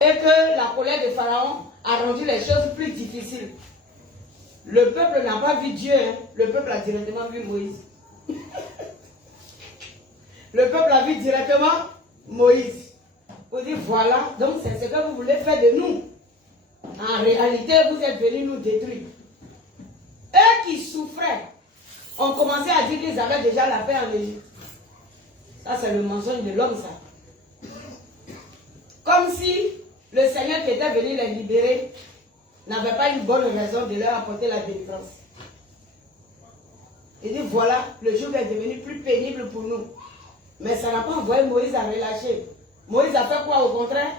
et que la colère de Pharaon a rendu les choses plus difficiles. Le peuple n'a pas vu Dieu, hein. Le peuple a directement vu Moïse. Le peuple a vu directement Moïse. Vous dites voilà, donc c'est ce que vous voulez faire de nous. En réalité, vous êtes venus nous détruire. Eux qui souffraient ont commencé à dire qu'ils avaient déjà la paix en Égypte. Ça, c'est le mensonge de l'homme, ça. Comme si le Seigneur qui était venu les libérer n'avait pas une bonne raison de leur apporter la délivrance. Il dit voilà, le jour est devenu plus pénible pour nous. Mais ça n'a pas envoyé Moïse à relâcher. Moïse a fait quoi au contraire?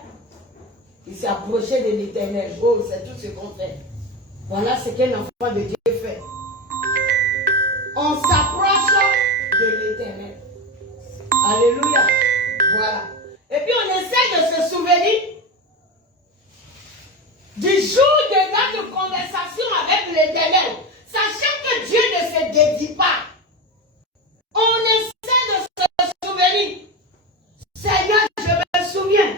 Il s'est approché de l'Éternel. Oh, c'est tout ce qu'on fait. Voilà ce qu'un enfant de Dieu fait. On s'approche de l'Éternel. Alléluia. Voilà. Et puis on essaie de se souvenir du jour de notre conversation avec l'Éternel. Sachant que Dieu ne se dédie pas. On essaie de se souvenir. Seigneur, je me souviens.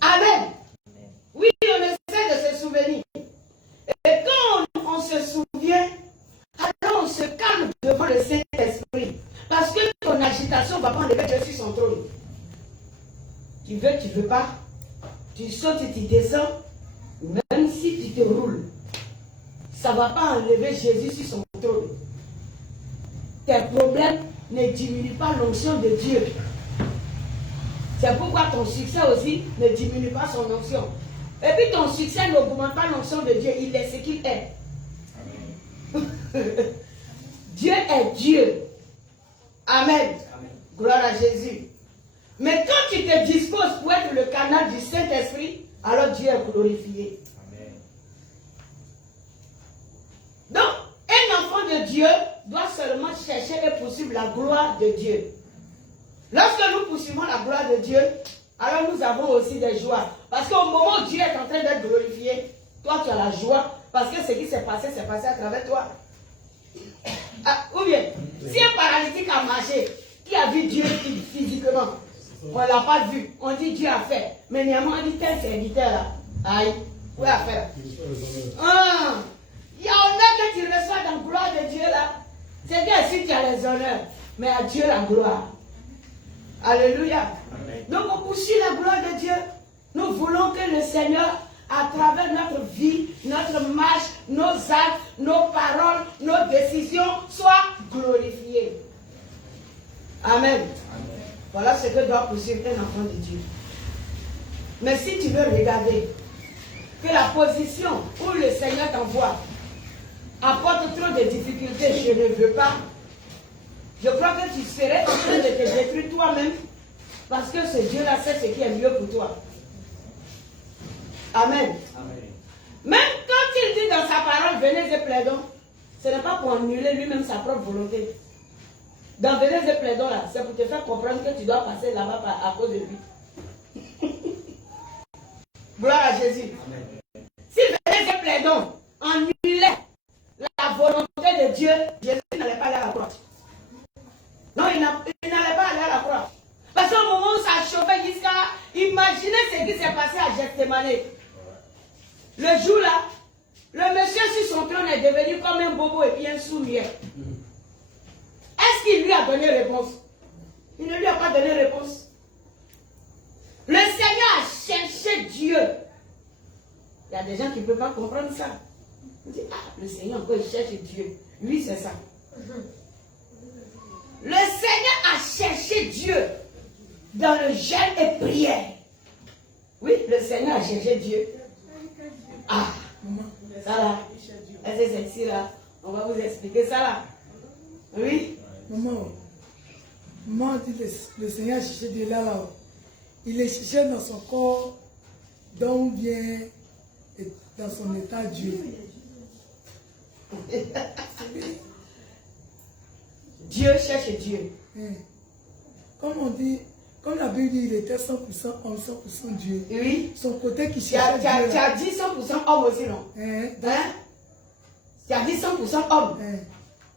Amen. Oui, on essaie de se souvenir. Et quand on se souvient, alors on se calme devant le Saint-Esprit. Parce que ton agitation ne va pas enlever Dieu sur son trône. Tu veux pas. Tu sautes, tu descends. Même si tu te roules, ça ne va pas enlever Jésus sur son trône. Tes problèmes ne diminuent pas l'onction de Dieu. C'est pourquoi ton succès aussi ne diminue pas son onction. Et puis ton succès n'augmente pas l'onction de Dieu. Il est ce qu'il est. Dieu est Dieu. Amen. Amen. Gloire à Jésus. Mais quand tu te disposes pour être le canal du Saint-Esprit, alors Dieu est glorifié. Amen. Donc, un enfant de Dieu doit seulement chercher et poursuivre la gloire de Dieu. Lorsque nous poursuivons la gloire de Dieu, alors nous avons aussi des joies. Parce qu'au moment où Dieu est en train d'être glorifié, toi tu as la joie, parce que ce qui s'est passé à travers toi. Ah, ou bien, si un paralytique a marché, qui a vu Dieu physiquement, on ne l'a pas vu, on dit Dieu a fait. Mais néanmoins, on dit tel serviteur là, aïe, où a fait? Il y a honneur que tu reçois dans la gloire de Dieu là. C'est bien si tu as les honneurs, mais à Dieu la gloire. Alléluia. Amen. Donc on poursuit la gloire de Dieu. Nous voulons que le Seigneur, à travers notre vie, notre marche, nos actes, nos paroles, nos décisions, soient glorifiés. Amen. Amen. Voilà ce que doit poursuivre un enfant de Dieu. Mais si tu veux regarder que la position où le Seigneur t'envoie apporte trop de difficultés, je ne veux pas. Je crois que tu serais en train de te détruire toi-même parce que ce Dieu-là sait ce qui est mieux pour toi. Amen. Amen. Même quand il dit dans sa parole, venez et plaidons, ce n'est pas pour annuler lui-même sa propre volonté. Dans venez et plaidons là, c'est pour te faire comprendre que tu dois passer là-bas à cause de lui. Gloire à Jésus. Amen. Si venez et plaidons annulait la volonté de Dieu, Jésus n'allait pas aller à la croix. Non, il n'allait pas aller à la croix. Parce qu'au moment où ça chauffait jusqu'à... Imaginez ce qui s'est passé à Gethsemane. Le jour-là, le monsieur sur son trône est devenu comme un bobo et puis un sourd-muet. Est-ce qu'il lui a donné réponse? Il ne lui a pas donné réponse. Le Seigneur a cherché Dieu. Il y a des gens qui ne peuvent pas comprendre ça. Il dit, ah, le Seigneur encore il cherche Dieu. Lui, c'est ça. Le Seigneur a cherché Dieu dans le jeûne et prière. Oui, le Seigneur a cherché Dieu. Ah, ça là, c'est ici là. On va vous expliquer ça là. Oui. Maman dit le Seigneur a cherché Dieu là. Il est cherché dans son corps, donc bien dans son état Dieu. Dieu cherche Dieu. Comme on dit, comme la Bible dit, il était 100% homme, 100% Dieu. Oui. Son côté qui cherche Dieu. Tu as dit 100% homme aussi, non? Tu as dit 100% homme.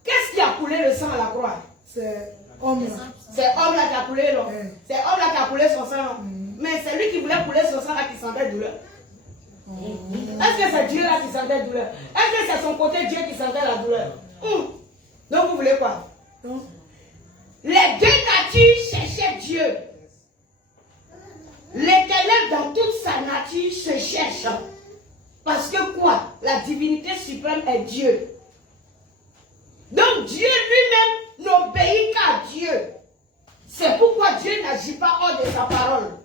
Qu'est-ce qui a coulé le sang à la croix? C'est homme là. C'est homme là qui a coulé, non? C'est homme là qui a coulé son sang. Mais c'est lui qui voulait couler son sang là qui sentait douleur. Est-ce que c'est Dieu là qui sentait douleur? Est-ce que c'est son côté Dieu qui sentait la douleur? Donc vous voulez quoi? Les deux natures cherchaient Dieu. L'Éternel dans toute sa nature se cherche. Parce que quoi? La divinité suprême est Dieu. Donc Dieu lui-même n'obéit qu'à Dieu. C'est pourquoi Dieu n'agit pas hors de sa parole.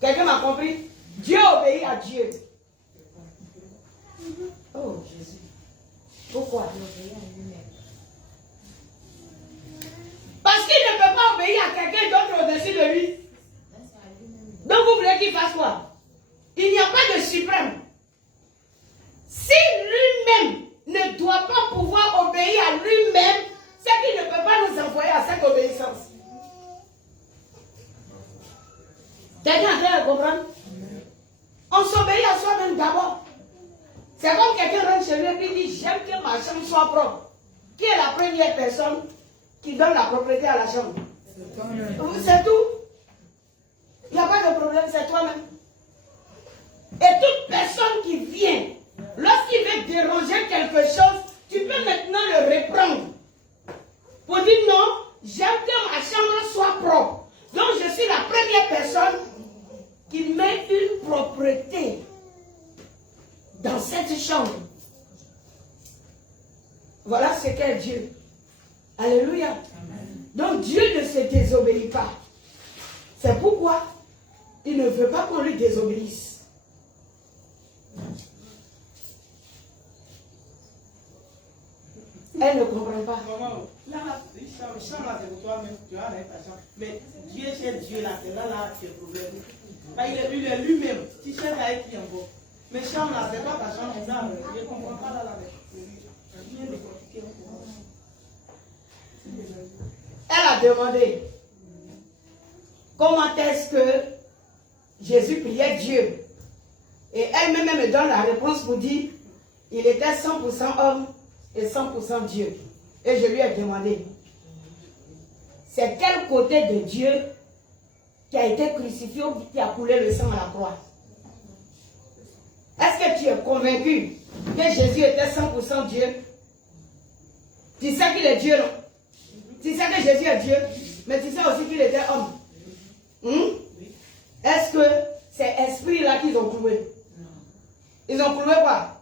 Quelqu'un m'a compris? Dieu obéit à Dieu. Oh Jésus. Pourquoi? Parce qu'il ne peut pas obéir à quelqu'un d'autre au-dessus de lui. Donc vous voulez qu'il fasse quoi? Il n'y a pas de suprême. Si lui-même ne doit pas pouvoir obéir à lui-même, c'est qu'il ne peut pas nous envoyer à cette obéissance. Quelqu'un est en train de comprendre? On s'obéit à soi-même d'abord. C'est comme quelqu'un rentre chez lui et puis dit j'aime que ma chambre soit propre. Qui est la première personne qui donne la propriété à la chambre? C'est toi-même. C'est tout. Il n'y a pas de problème, c'est toi-même. Et toute personne qui vient, lorsqu'il veut déranger quelque chose, tu peux maintenant le reprendre. Pour dire non, j'aime que ma chambre soit propre. Donc je suis la première personne qui met une propreté dans cette chambre. Voilà ce qu'est Dieu. Alléluia. Amen. Donc Dieu ne se désobéit pas. C'est pourquoi il ne veut pas qu'on lui désobéisse. Elle ne comprend pas. Maman, là, chambre là, c'est pour toi-même, tu as avec ta chambre. Mais Dieu chez Dieu là, c'est là, tu es problème. Il est lui-même, tu cherches avec qui encore. Mais chambre là, c'est pas ta chambre, je ne comprends pas là. Elle a demandé comment est-ce que Jésus priait Dieu. Et elle-même me donne la réponse pour dire il était 100% homme et 100% Dieu. Et je lui ai demandé c'est quel côté de Dieu qui a été crucifié ou qui a coulé le sang à la croix? Est-ce que tu es convaincu que Jésus était 100% Dieu? Tu sais qu'il est Dieu, non? Tu sais que Jésus est Dieu, mais tu sais aussi qu'il était homme. Est-ce que c'est esprit-là qu'ils ont cloué? Ils ont cloué quoi?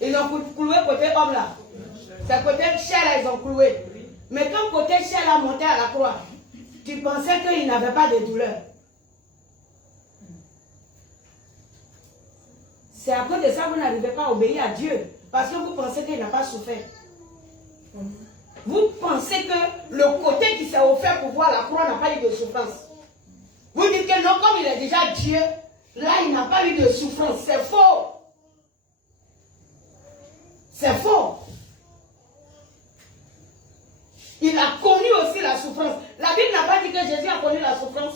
Ils ont cloué côté homme là. C'est côté chair là, ils ont cloué. Mais quand côté chair là montait à la croix, tu pensais qu'il n'avait pas de douleur. C'est à cause de ça que vous n'arrivez pas à obéir à Dieu. Parce que vous pensez qu'il n'a pas souffert. Vous pensez que le côté qui s'est offert pour voir la croix n'a pas eu de souffrance. Vous dites que non, comme il est déjà Dieu, là il n'a pas eu de souffrance. C'est faux. C'est faux. Il a connu aussi la souffrance. La Bible n'a pas dit que Jésus a connu la souffrance.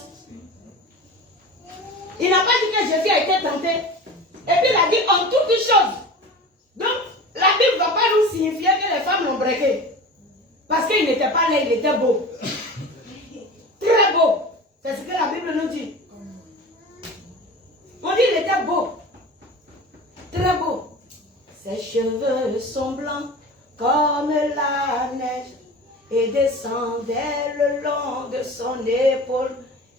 Il n'a pas dit que Jésus a été tenté. Et puis il a dit en toutes choses. Donc la Bible ne va pas nous signifier que les femmes l'ont brequé. Parce qu'il n'était pas laid, il était beau. Très beau. C'est ce que la Bible nous dit. On dit qu'il était beau. Très beau. Ses cheveux sont blancs comme la neige et descendaient le long de son épaule.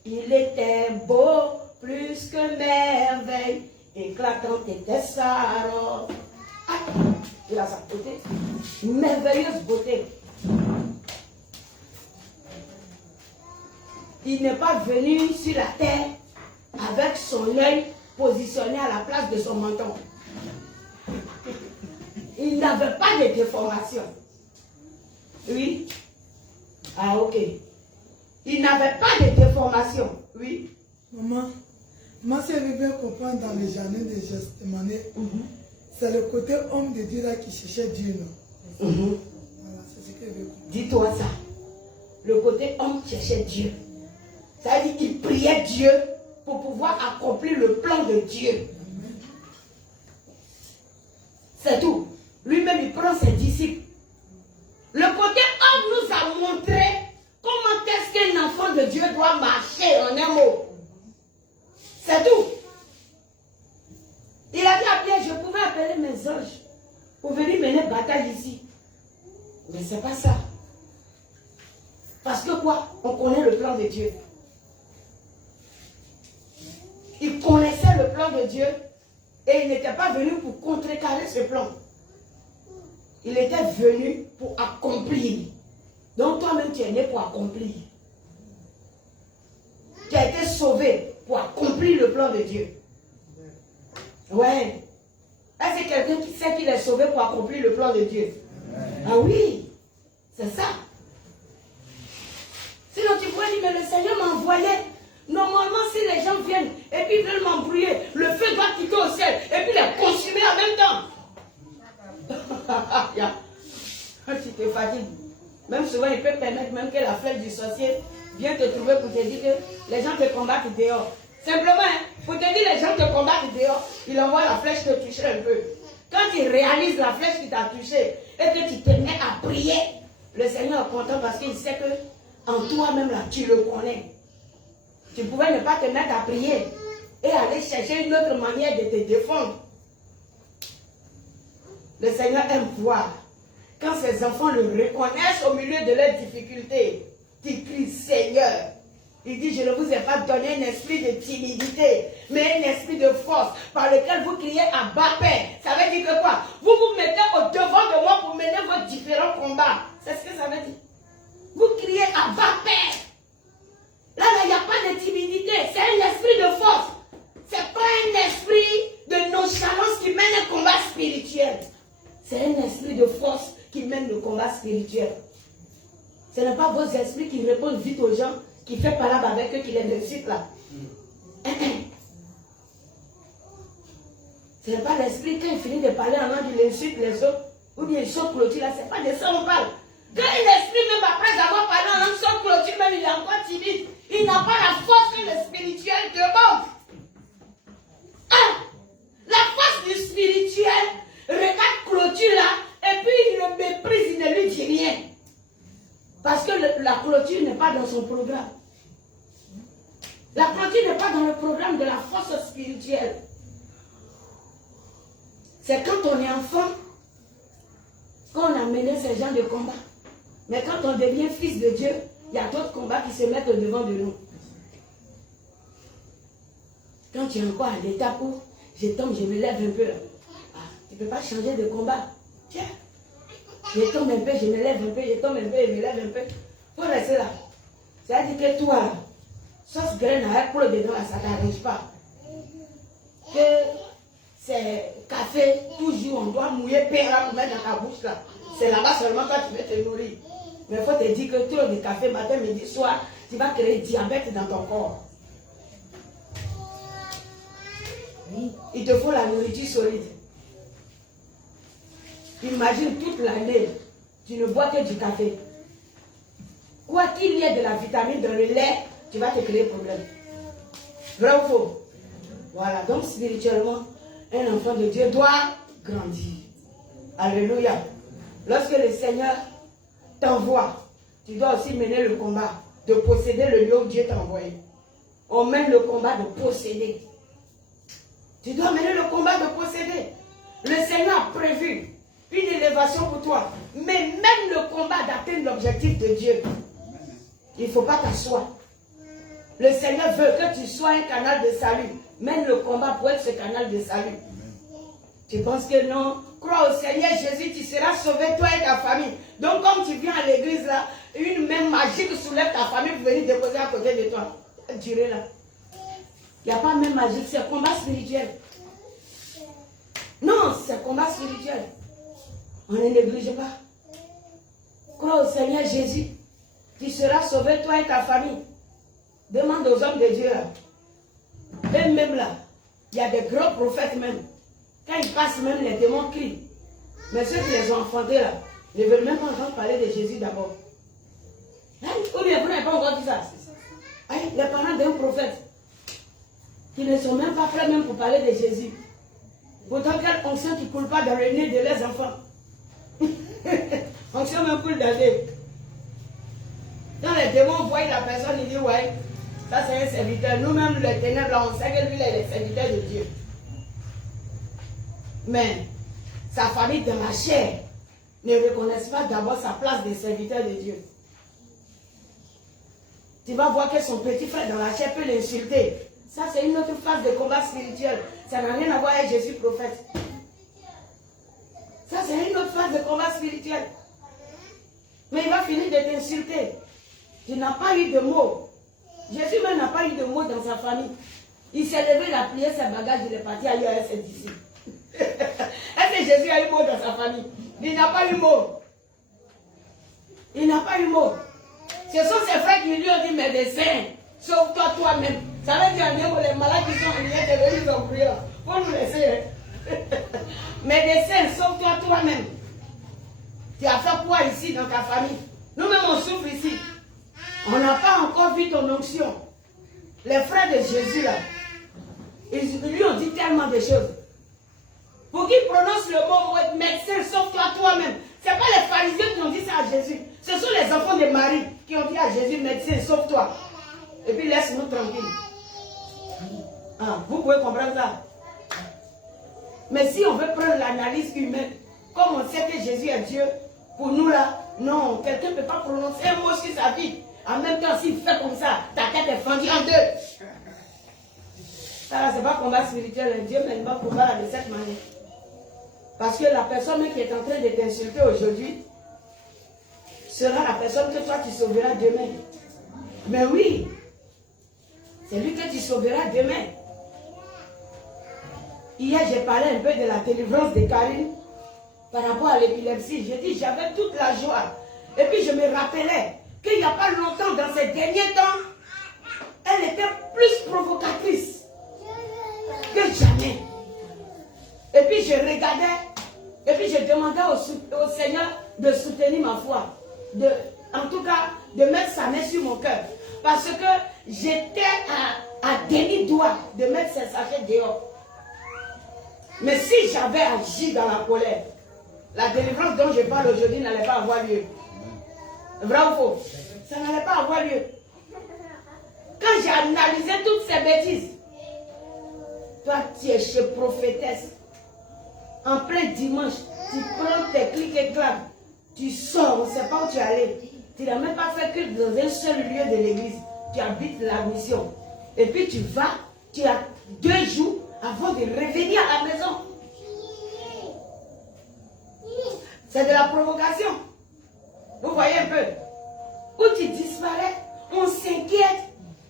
Il était beau plus que merveille. Éclatante était sa robe. Ah, il a sa beauté. Merveilleuse beauté. Il n'est pas venu sur la terre avec son œil positionné à la place de son menton. Il n'avait pas de déformation. Oui. Ah, ok. Il n'avait pas de déformation. Oui. Maman, moi, si je veux bien comprendre dans les jardins de Gethsémani, c'est le côté homme de Dieu là qui cherchait Dieu, non? Voilà, c'est ce que je veux comprendre. Dis-toi ça. Le côté homme cherchait Dieu. Ça veut dire qu'il priait Dieu pour pouvoir accomplir le plan de Dieu. C'est tout. Lui-même, il prend ses disciples. Le côté homme nous a montré comment est-ce qu'un enfant de Dieu doit marcher en un mot. C'est tout. Il a dit à Pierre, je pouvais appeler mes anges pour venir mener bataille ici. Mais ce n'est pas ça. Parce que quoi? On connaît le plan de Dieu. Il connaissait le plan de Dieu et il n'était pas venu pour contrecarrer ce plan. Il était venu pour accomplir. Donc toi-même, tu es né pour accomplir. Tu as été sauvé pour accomplir le plan de Dieu. Ouais. Est-ce que quelqu'un qui sait qu'il est sauvé pour accomplir le plan de Dieu? Ah oui, c'est ça. Sinon tu pourrais dire, mais le Seigneur m'a envoyé. Normalement, si les gens viennent et puis veulent m'embrouiller, le feu doit quitter au ciel et puis les consumer en même temps. Quand tu te fatigues, même souvent il peut permettre même que la flèche du sorcier vienne te trouver pour te dire que les gens te combattent dehors. Simplement, pour te dire les gens te combattent dehors, il envoie la flèche te toucher un peu. Quand il réalise la flèche qui t'a touché et que tu te mets à prier, le Seigneur est content parce qu'il sait que en toi-même là, tu le connais. Tu pouvais ne pas te mettre à prier et aller chercher une autre manière de te défendre. Le Seigneur aime voir quand ses enfants le reconnaissent au milieu de leurs difficultés. Tu cries Seigneur. Il dit, je ne vous ai pas donné un esprit de timidité, mais un esprit de force par lequel vous criez à bas père. Ça veut dire que quoi? Vous vous mettez au devant de moi pour mener vos différents combats. C'est ce que ça veut dire. Vous criez à bas père. Là, il n'y a pas de timidité. C'est un esprit de force. Ce n'est pas un esprit de nonchalance qui mène un combat spirituel. C'est un esprit de force qui mène le combat spirituel. Ce n'est pas vos esprits qui répondent vite aux gens, qui fait palabre avec eux, qui les incitent là. Ce n'est pas l'esprit, quand il finit de parler en langue, il insulte les autres, ou bien il saute clôture là, ce n'est pas de ça on parle. Quand l'esprit, même après avoir parlé en langue, saute clôture, même il est encore timide. Il n'a pas la force que le spirituel demande. La force du spirituel regarde clôture là, et puis il le méprise, il ne lui dit rien. Parce que la clôture n'est pas dans son programme. La clôture n'est pas dans le programme de la force spirituelle. C'est quand on est enfant qu'on a mené ce genre de combat. Mais quand on devient fils de Dieu, il y a d'autres combats qui se mettent au devant de nous. Quand tu es encore à l'état où je tombe, je me lève un peu. Tu ne peux pas changer de combat. Tiens. Je tombe un peu, je me lève un peu, je tombe un peu, je me lève un peu. Il faut rester là. C'est-à-dire que toi, sauce graine avec pour le dedans, ça ne t'arrange pas. Que c'est café, toujours on doit mouiller pain pour mettre dans ta bouche là. C'est là-bas seulement quand tu veux te nourrir. Mais il faut te dire que trop de café matin, midi, soir, tu vas créer diabète dans ton corps. Il te faut la nourriture solide. Imagine toute l'année, tu ne bois que du café. Quoi qu'il y ait de la vitamine dans le lait, tu vas te créer problème. Vrai ou faux? Voilà, donc spirituellement, un enfant de Dieu doit grandir. Alléluia. Lorsque le Seigneur t'envoie, tu dois aussi mener le combat de posséder le lieu où Dieu t'a envoyé. On mène le combat de posséder. Tu dois mener le combat de posséder. Le Seigneur a prévu une élévation pour toi. Mais même le combat d'atteindre l'objectif de Dieu, il ne faut pas t'asseoir. Le Seigneur veut que tu sois un canal de salut. Mène le combat pour être ce canal de salut. Tu penses que non? Crois au Seigneur Jésus, tu seras sauvé, toi et ta famille. Donc comme tu viens à l'église là, une main magique soulève ta famille pour venir déposer à côté de toi. Durez là. Il n'y a pas de main magique, c'est un combat spirituel. Non, c'est un combat spirituel. On ne néglige pas. Crois au Seigneur Jésus. Tu seras sauvé, toi et ta famille. Demande aux hommes de Dieu là. Et même là, il y a des grands prophètes même. Quand ils passent même, les démons crient. Mais ceux qui les ont enfantés là, ne veulent même pas entendre parler de Jésus d'abord. Ou bien vous n'avez pas encore dit ça. Les parents d'un prophète, qui ne sont même pas prêts même pour parler de Jésus. Pourtant, quelle onction qui ne coule pas dans le nez de leurs enfants. Onction même coule dans le nez. Quand les démons voient la personne, ils disent, ouais, ça c'est un serviteur. Nous-mêmes, les ténèbres, on sait que lui, il est le serviteur de Dieu. Mais sa famille dans la chair ne reconnaissent pas d'abord sa place de serviteur de Dieu. Tu vas voir que son petit frère dans la chair peut l'insulter. Ça, c'est une autre phase de combat spirituel. Ça n'a rien à voir avec Jésus prophète. Ça, c'est une autre phase de combat spirituel. Mais il va finir de t'insulter. Tu n'as pas eu de mots. Jésus même n'a pas eu de mots dans sa famille. Il s'est levé, il a plié ses bagages, il est parti ailleurs avec ses disciples. Est-ce que Jésus a eu mot dans sa famille? Il n'a pas eu mot. Il n'a pas eu mot. Ce sont ses frères qui lui ont dit, médecin, sauve-toi toi-même. Ça veut dire que les malades qui sont venus de l'île prière. Il faut nous laisser. Hein? Médecin, sauve-toi toi-même. Tu as fait quoi ici dans ta famille? Nous-mêmes on souffre ici. On n'a pas encore vu ton onction. Les frères de Jésus là, ils lui ont dit tellement de choses. Pour qu'il prononce le mot médecin, sauve-toi toi-même. Ce n'est pas les pharisiens qui ont dit ça à Jésus. Ce sont les enfants de Marie qui ont dit à Jésus, médecin, sauve-toi. Et puis laisse-nous tranquilles. Ah, vous pouvez comprendre ça. Mais si on veut prendre l'analyse humaine, comme on sait que Jésus est Dieu, pour nous là, non, quelqu'un ne peut pas prononcer un mot sur sa vie. En même temps, s'il fait comme ça, ta tête est fendue en deux. Ça là, c'est pas combat spirituel. Dieu ne mène pas combat de cette manière. Parce que la personne qui est en train de t'insulter aujourd'hui sera la personne que toi tu sauveras demain. Mais oui, c'est lui que tu sauveras demain. Hier, j'ai parlé un peu de la délivrance de Karine par rapport à l'épilepsie. J'ai dit, j'avais toute la joie. Et puis, je me rappelais qu'il n'y a pas longtemps, dans ces derniers temps, elle était plus provocatrice que jamais. Et puis, je regardais, et puis, je demandais au Seigneur de soutenir ma foi. En tout cas, de mettre sa main sur mon cœur. Parce que j'étais à demi-doigt de mettre ses sachets dehors. Mais si j'avais agi dans la colère, la délivrance dont je parle aujourd'hui n'allait pas avoir lieu. Vrai ou faux? Ça n'allait pas avoir lieu. Quand j'ai analysé toutes ces bêtises, toi tu es chez prophétesse, en plein dimanche, tu prends tes clics et claques, tu sors, on ne sait pas où tu es allé. Tu n'as même pas fait que dans un seul lieu de l'église. Tu habites la mission. Et puis tu vas, tu as 2 jours avant de revenir à la maison. C'est de la provocation. Vous voyez un peu? Où tu disparais, on s'inquiète.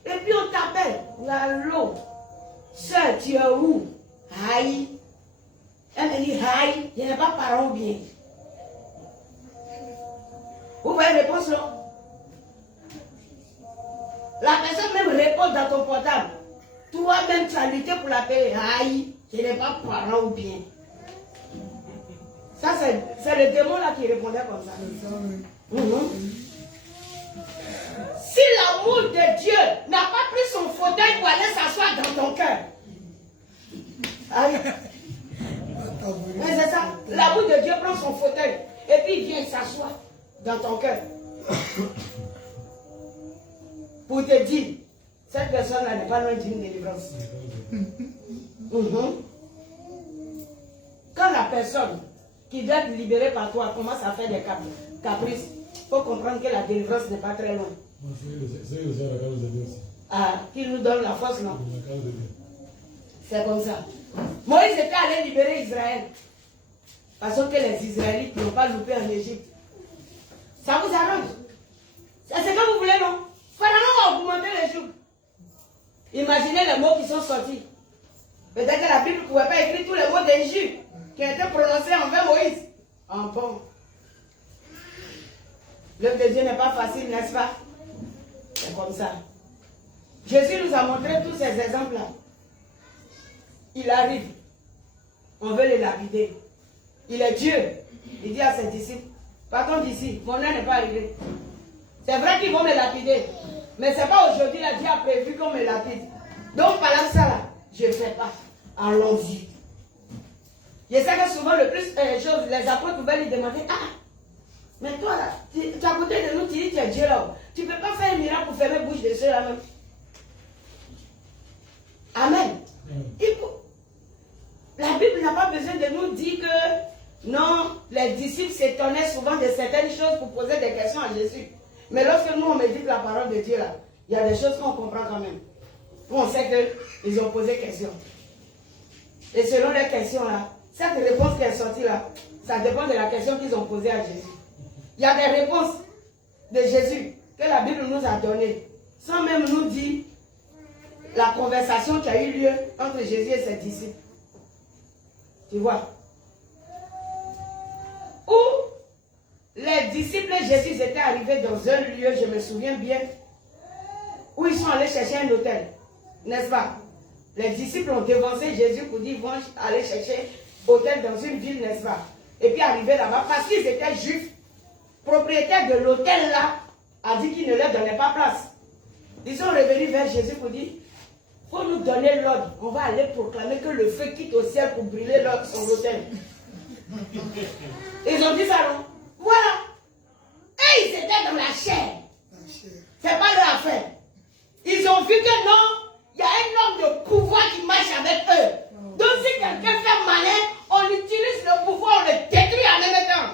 Et puis on t'appelle. Allô, soeur, tu es où? Aïe. Elle me dit, aïe, je n'ai pas parlé bien. Vous voyez la réponse là? La personne même répond dans ton portable. Toi-même, tu as lutté pour l'appeler. Aïe, je n'ai pas parlé bien. Ça, c'est le démon là qui répondait comme ça. Si l'amour de Dieu n'a pas pris son fauteuil pour aller s'asseoir dans ton cœur. C'est ça. L'amour de Dieu prend son fauteuil et puis il vient s'asseoir dans ton cœur. Pour te dire, cette personne-là n'est pas loin d'une délivrance. Quand la personne qui doit être libérée par toi commence à faire des caprices, il faut comprendre que la délivrance n'est pas très loin. Ah, qu'il nous donne la force, non? C'est comme ça. Moïse était allé libérer Israël. Parce que les Israélites n'ont pas loupé en Égypte. Ça vous arrange? C'est ce que vous voulez, non? Pharaon a augmenté les jours. Imaginez les mots qui sont sortis. Peut-être que la Bible ne pouvait pas écrire tous les mots d'injure qui ont été prononcés envers Moïse. En bon. L'œuvre de Dieu n'est pas facile, n'est-ce pas? C'est comme ça. Jésus nous a montré tous ces exemples-là. Il arrive. On veut le lapider. Il est Dieu. Il dit à ses disciples, partons d'ici, mon heure n'est pas arrivée. C'est vrai qu'ils vont me lapider. Mais ce n'est pas aujourd'hui, là, Dieu a prévu qu'on me lapide. Donc, par là, ça, là, je ne fais pas. Allons-y. Je sais que souvent, le plus les apôtres pouvaient lui demander, Mais toi là, tu es à côté de nous, tu dis tu es Dieu là. Tu ne peux pas faire un miracle pour fermer la bouche de ceux-là même. Amen. La Bible n'a pas besoin de nous dire que non, les disciples s'étonnaient souvent de certaines choses pour poser des questions à Jésus. Mais lorsque nous on médite la parole de Dieu là, il y a des choses qu'on comprend quand même. On sait qu'ils ont posé question. Et selon les questions là, cette réponse qui est sortie là, ça dépend de la question qu'ils ont posée à Jésus. Il y a des réponses de Jésus que la Bible nous a données, sans même nous dire la conversation qui a eu lieu entre Jésus et ses disciples. Tu vois? Où les disciples et Jésus étaient arrivés dans un lieu, je me souviens bien, où ils sont allés chercher un hôtel, n'est-ce pas? Les disciples ont devancé Jésus pour dire, ils vont aller chercher hôtel dans une ville, n'est-ce pas? Et puis arriver là-bas, parce qu'ils étaient juifs, propriétaire de l'hôtel là, a dit qu'il ne leur donnait pas place. Ils sont revenus vers Jésus pour dire, il faut nous donner l'ordre, on va aller proclamer que le feu quitte au ciel pour brûler son hôtel. Ils ont dit ça, non? Voilà. Et ils étaient dans la chair. C'est pas leur affaire. Ils ont vu que non, il y a un homme de pouvoir qui marche avec eux. Donc si quelqu'un fait malin, on utilise le pouvoir, on le détruit en même temps.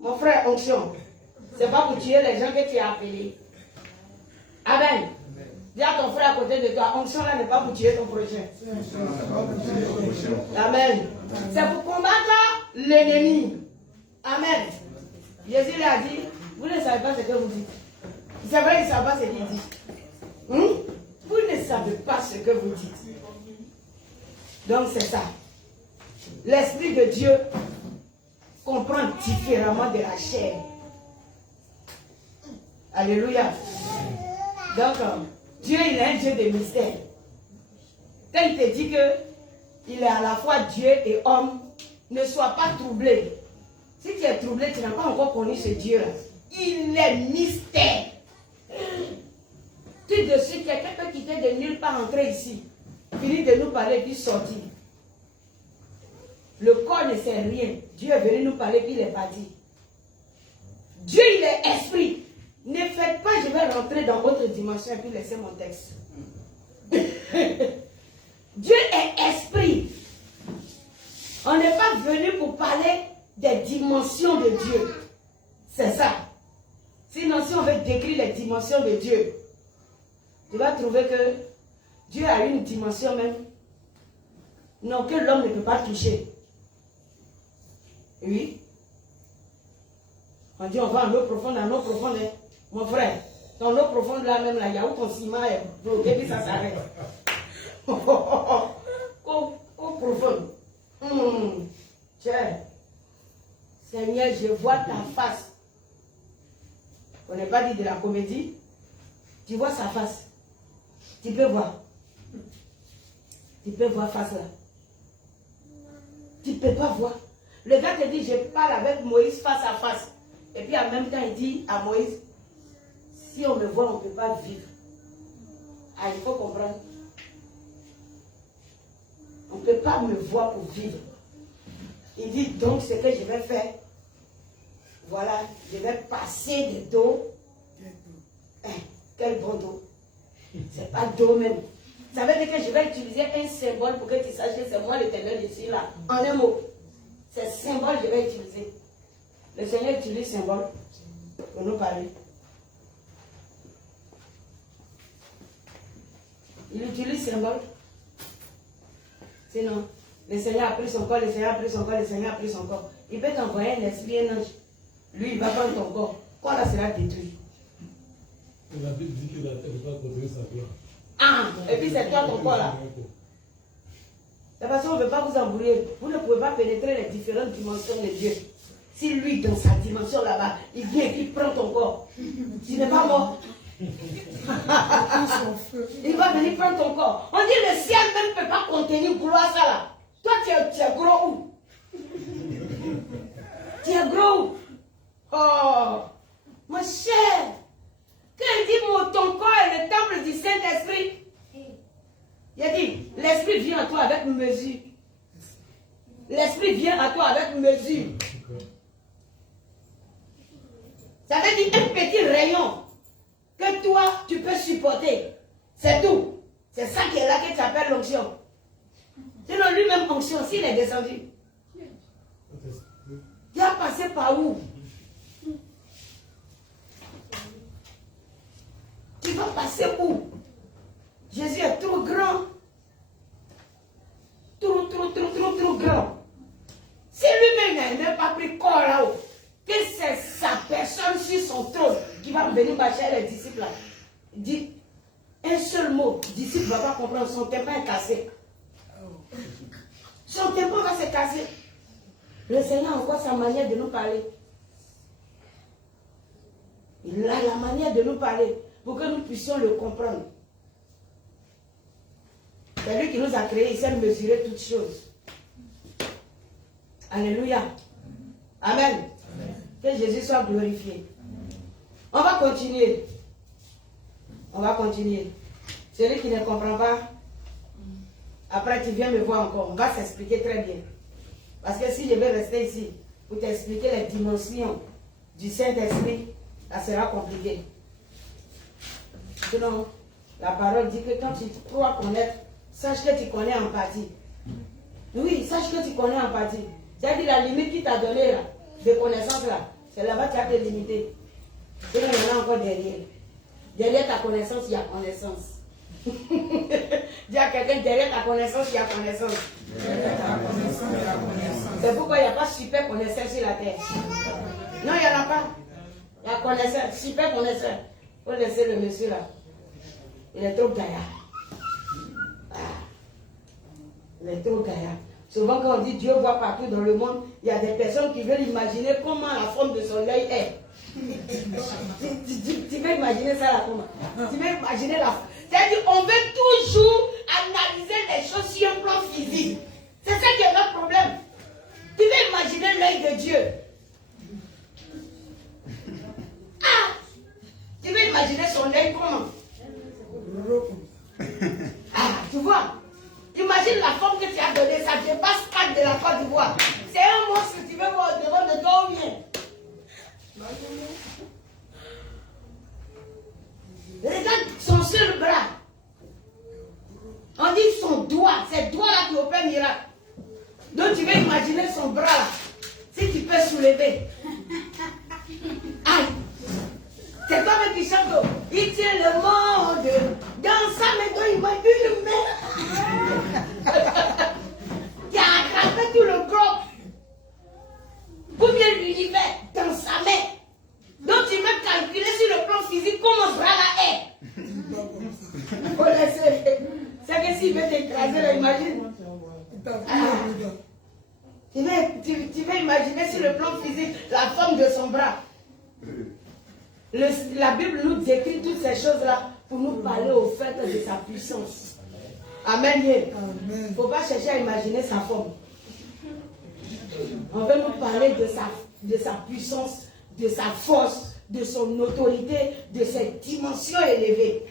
Mon frère, onction, c'est pas pour tuer les gens que tu as appelés. Amen. Dis à ton frère à côté de toi, onction là n'est pas pour tuer ton prochain. Amen. C'est pour combattre l'ennemi. Amen. Jésus lui a dit, vous ne savez pas ce que vous dites. C'est vrai, il ne savent pas ce qu'il dit. Vous ne savez pas ce que vous dites. Donc c'est ça. L'Esprit de Dieu comprend différemment de la chair. Alléluia. Donc, Dieu, il est un Dieu de mystère. Quand il te dit qu'il est à la fois Dieu et homme, ne sois pas troublé. Si tu es troublé, tu n'as pas encore connu ce Dieu-là. Il est mystère. Tout de suite, quelqu'un peut quitter de nulle part, entrer ici, finir de nous parler, puis sortir. Le corps ne sait rien. Dieu est venu nous parler, puis il est parti. Dieu, il est esprit. Ne faites pas, je vais rentrer dans votre dimension et puis laisser mon texte. Dieu est esprit. On n'est pas venu pour parler des dimensions de Dieu. C'est ça. Sinon, si on veut décrire les dimensions de Dieu, tu vas trouver que Dieu a une dimension même, non, que l'homme ne peut pas toucher. Oui. On dit on va en eau profonde, hein. Mon frère, ton eau profonde là même, là, il y a où ton ciment est bloqué, puis ça s'arrête. Eau profonde. Tiens, Seigneur, je vois ta face. On n'est pas dit de la comédie. Tu vois sa face. Tu peux voir. Tu peux voir face là. Tu ne peux pas voir. Le gars te dit, je parle avec Moïse face à face. Et puis en même temps, il dit à Moïse, si on me voit, on ne peut pas vivre. Ah, il faut comprendre. On ne peut pas me voir pour vivre. Il dit donc ce que je vais faire. Voilà, je vais passer de dos. Quel bon dos. C'est pas dos même. Ça veut dire que je vais utiliser un symbole pour que tu saches que c'est moi l'Éternel ici là. En un mot. C'est symbole que je vais utiliser. Le Seigneur utilise symbole pour nous parler. Il utilise symbole. Sinon, le Seigneur a pris son corps, le Seigneur a pris son corps, le Seigneur a pris son corps. Il peut t'envoyer un esprit, un ange. Lui, il va prendre ton corps. Quoi là sera détruit. Et la Bible dit que la terre va conduire sa gloire. Ah, et puis c'est toi ton corps là. De toute façon, on ne veut pas vous embrouiller. Vous ne pouvez pas pénétrer les différentes dimensions de Dieu. Si lui, dans sa dimension là-bas, il vient et il prend ton corps, tu n'es pas mort. Il va venir prendre ton corps. On dit le ciel même ne peut pas contenir gloire ça là. Toi, tu es gros où? Tu es gros où? Oh, mon cher. Quand il dit ton corps est le temple du Saint-Esprit, il a dit, l'Esprit vient à toi avec mesure. L'Esprit vient à toi avec mesure. Ça veut dire un petit rayon que toi, tu peux supporter. C'est tout. C'est ça qui est là que tu appelles l'onction. Sinon, lui-même, onction, s'il est descendu, il a passé par où? Tu vas passer où? Jésus est trop grand. Trop grand. Si lui-même n'a même pas pris corps là-haut, que c'est sa personne sur son trône qui va venir marcher les disciples là. Il dit un seul mot, disciple ne va pas comprendre, son tympan est cassé. Son tympan va se casser. Le Seigneur a encore sa manière de nous parler. Il a la manière de nous parler pour que nous puissions le comprendre. C'est lui qui nous a créés, il sait mesurer toutes choses. Alléluia. Amen. Que Jésus soit glorifié. On va continuer. On va continuer. Celui qui ne comprend pas, après tu viens me voir encore. On va s'expliquer très bien. Parce que si je vais rester ici pour t'expliquer les dimensions du Saint-Esprit, ça sera compliqué. Sinon, la parole dit que quand tu crois connaître, sache que tu connais en partie. Oui, sache que tu connais en partie. C'est-à-dire la limite qu'il t'a donnée là, de connaissance là, c'est là-bas que tu as te limiter. Sinon, il y en a encore derrière. Derrière ta connaissance, il y a connaissance. Dis à quelqu'un, derrière ta connaissance, il y a connaissance. C'est pourquoi il n'y a pas super connaisseur sur la terre. Non, il n'y en a pas. Il y a connaisseur, super connaisseur. Il faut laisser le monsieur là. Il est trop gaillard. Ah. Il est trop gaillard. Souvent quand on dit Dieu voit partout dans le monde, il y a des personnes qui veulent imaginer comment la forme de son œil est. Tu veux imaginer ça là comment? Tu veux imaginer la forme? C'est-à-dire on veut toujours analyser les choses sur un plan physique. C'est ça qui est notre problème. Tu veux imaginer l'œil de Dieu. Ah! Tu veux imaginer son œil comment? Ah, tu vois? Imagine la forme que tu as donnée, ça dépasse pas de la Côte d'Ivoire. C'est un monstre que tu veux voir au devant de toi ou bien. Regarde son seul bras. On dit son doigt, c'est le doigt là qui opère miracle. Donc tu veux imaginer son bras là, si tu peux soulever. Aïe! C'est comme qui chante, il tient le monde dans sa main, donc il m'a une main qui a attrapé tout le globe. Ou bien l'univers dans sa main. Donc tu peux calculer sur le plan physique comment ce bras là est. Il faut laisser. C'est que s'il veut t'écraser, là, imagine. Tu veux imaginer sur le plan physique la forme de son bras. La Bible nous décrit toutes ces choses-là pour nous parler au fait de sa puissance. Amen. Il ne faut pas chercher à imaginer sa forme. On veut nous parler de sa puissance, de sa force, de son autorité, de ses dimensions élevées.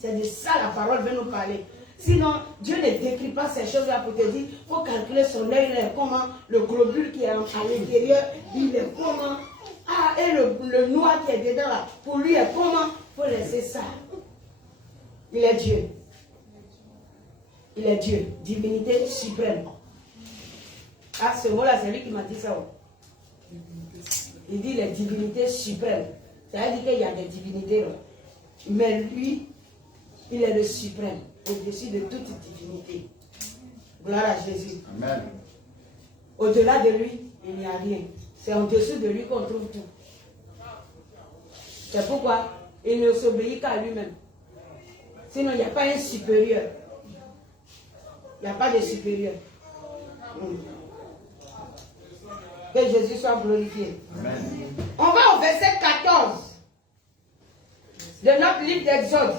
C'est de ça la parole veut nous parler. Sinon, Dieu ne décrit pas ces choses-là pour te dire, il faut calculer son œil, il est comment, le globule qui est à l'intérieur, il est comment. Ah, et le noir qui est dedans là, pour lui est comment? Il faut laisser ça. Il est Dieu. Il est Dieu. Divinité suprême. Ah, ce mot-là, c'est lui qui m'a dit ça. Il dit les divinités suprêmes. Ça veut dire qu'il y a des divinités là. Mais lui, il est le suprême, au-dessus de toute divinité. Gloire à Jésus. Amen. Au-delà de lui, il n'y a rien. C'est en dessous de lui qu'on trouve tout. C'est pourquoi il ne s'obéit qu'à lui-même. Sinon, il n'y a pas un supérieur. Il n'y a pas de supérieur. Que Jésus soit glorifié. Amen. On va au verset 14 de notre livre d'Exode.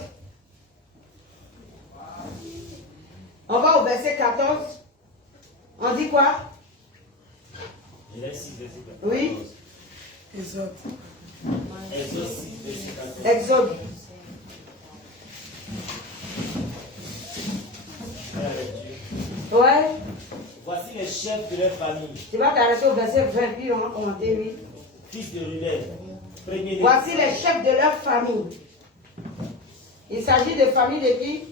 On va au verset 14. On dit quoi? Oui. Exode. Exode. Ouais. Voici les chefs de leur famille. Tu vas t'arrêter au verset 20, puis on va commenter, oui. Fils de Ruben, premier-né. Voici les chefs de leur famille. Il s'agit de famille de qui?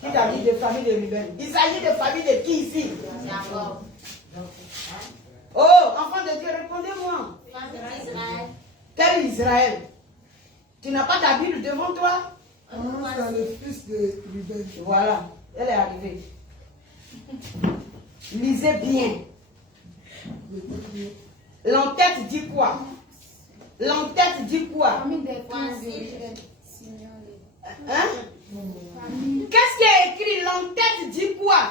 Qui t'a dit de famille de Ruben? Il s'agit de famille de qui ici? Jacob. Oh, enfant de Dieu, répondez-moi. Quel Israël? Tu n'as pas ta Bible devant toi? Non, c'est le fils de Ruben. Voilà, elle est arrivée. Lisez bien. L'entête dit quoi? L'entête dit quoi? Hein? Qu'est-ce qui est écrit? L'entête dit quoi?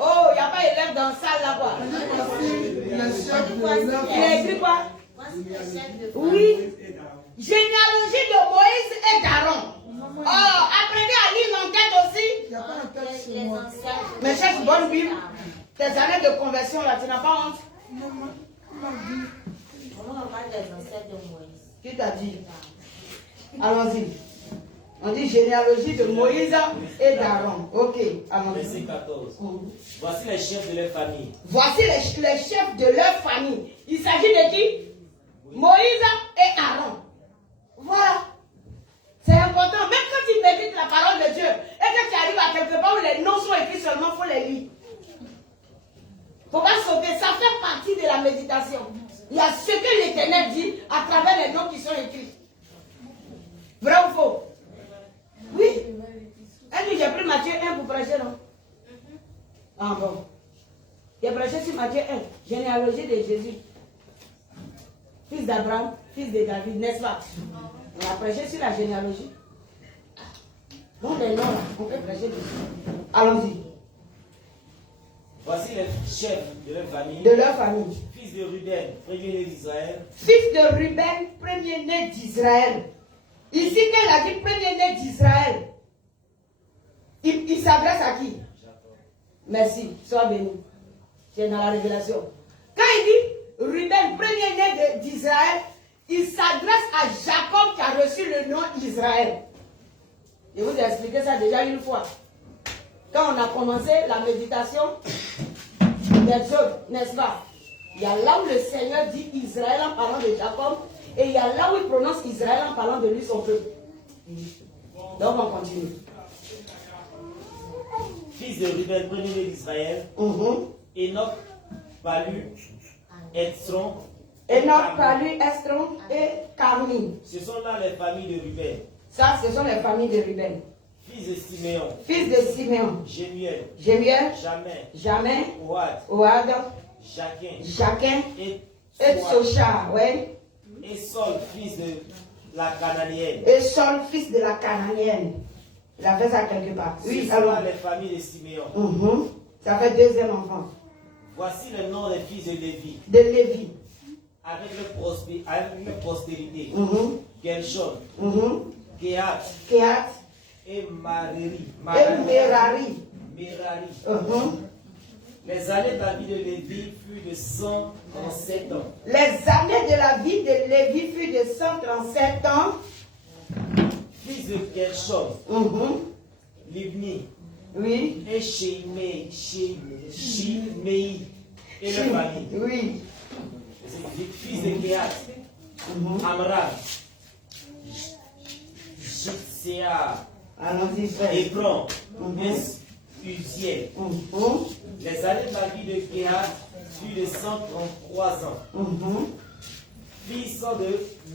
Oh, il n'y a pas d'élève dans la salle là-bas. Le chef de leur Il a écrit quoi? Oui. Généalogie de Moïse et d'Aaron. Oh, apprenez à lire l'entête aussi. Il n'y a pas un texte chez moi. Mais cherche bonne Bible. Tes années de conversion là, tu n'as pas honte? Non, ma Bible. Comment on parle des ancêtres de Moïse? Qui t'a dit? Allons-y. On dit généalogie de Moïse et d'Aaron. Ok, allons-y. Verset 14. Voici les chefs de leur famille. Voici les chefs de leur famille. Il s'agit de qui? Moïse et Aaron. Voilà. C'est important. Même quand tu médites la parole de Dieu et que tu arrives à quelque part où les noms sont écrits seulement, il faut les lire. Il ne faut pas sauter. Ça fait partie de la méditation. Il y a ce que l'Éternel dit à travers les noms qui sont écrits. Vrai ou faux? Oui. Elle dit, j'ai pris Matthieu 1 pour prêcher, non? Ah bon. J'ai prêché sur Matthieu 1, généalogie de Jésus. Fils d'Abraham, fils de David, n'est-ce pas? On a prêché sur la généalogie. Donc les noms là, on peut prêcher dessus. Allons-y. Voici les chefs de leur famille. De leur famille. Fils de Ruben, premier-né d'Israël. Fils de Ruben, premier-né d'Israël. Ici, qu'elle a dit premier-né d'Israël. Il s'adresse à qui? Merci, sois béni. Tu es dans la révélation. Quand il dit Ruben, premier-né d'Israël, il s'adresse à Jacob qui a reçu le nom Israël. Je vous ai expliqué ça déjà une fois. Quand on a commencé la méditation d'Exode, n'est-ce pas? Il y a là où le Seigneur dit Israël en parlant de Jacob, et il y a là où il prononce Israël en parlant de lui, son peuple. Donc on continue. Fils de Ruben, premier-né d'Israël. Enoch, Palu, Esdron. Enoch, Palu, Esdron et Carmi. Ce sont là les familles de Ruben. Ça, ce sont les familles de Ruben. Fils de Siméon. Fils de Siméon. Jémuel. Jémuel. Jamais. Jamais. Ouad. Ouad. Jacquin. Jacquin. Et Socha, oui. Et Saul, fils de la Cananéenne. Et Saul, fils de la Cananéenne. Il a fait ça quelque part. Oui, Ce sont alors. là les familles de Siméon. Ça fait deuxième enfant. Voici le nom des fils de Lévi. De Lévi. Avec leur postérité. Gershon. Kehat. Kehat. Et Merari. Et Merari. Les années de la vie de Lévi furent de 137 ans. Les années de la vie de Lévi furent de 137 ans. Fils de Gershon. Libni. Oui. Et Shimei. Et leur famille. Oui. Fils de Kehat. Amram. Jitséa. Allons-y, frère. Hébron. Uziel. Les années de la vie de Kehat furent de 133 ans. Fils de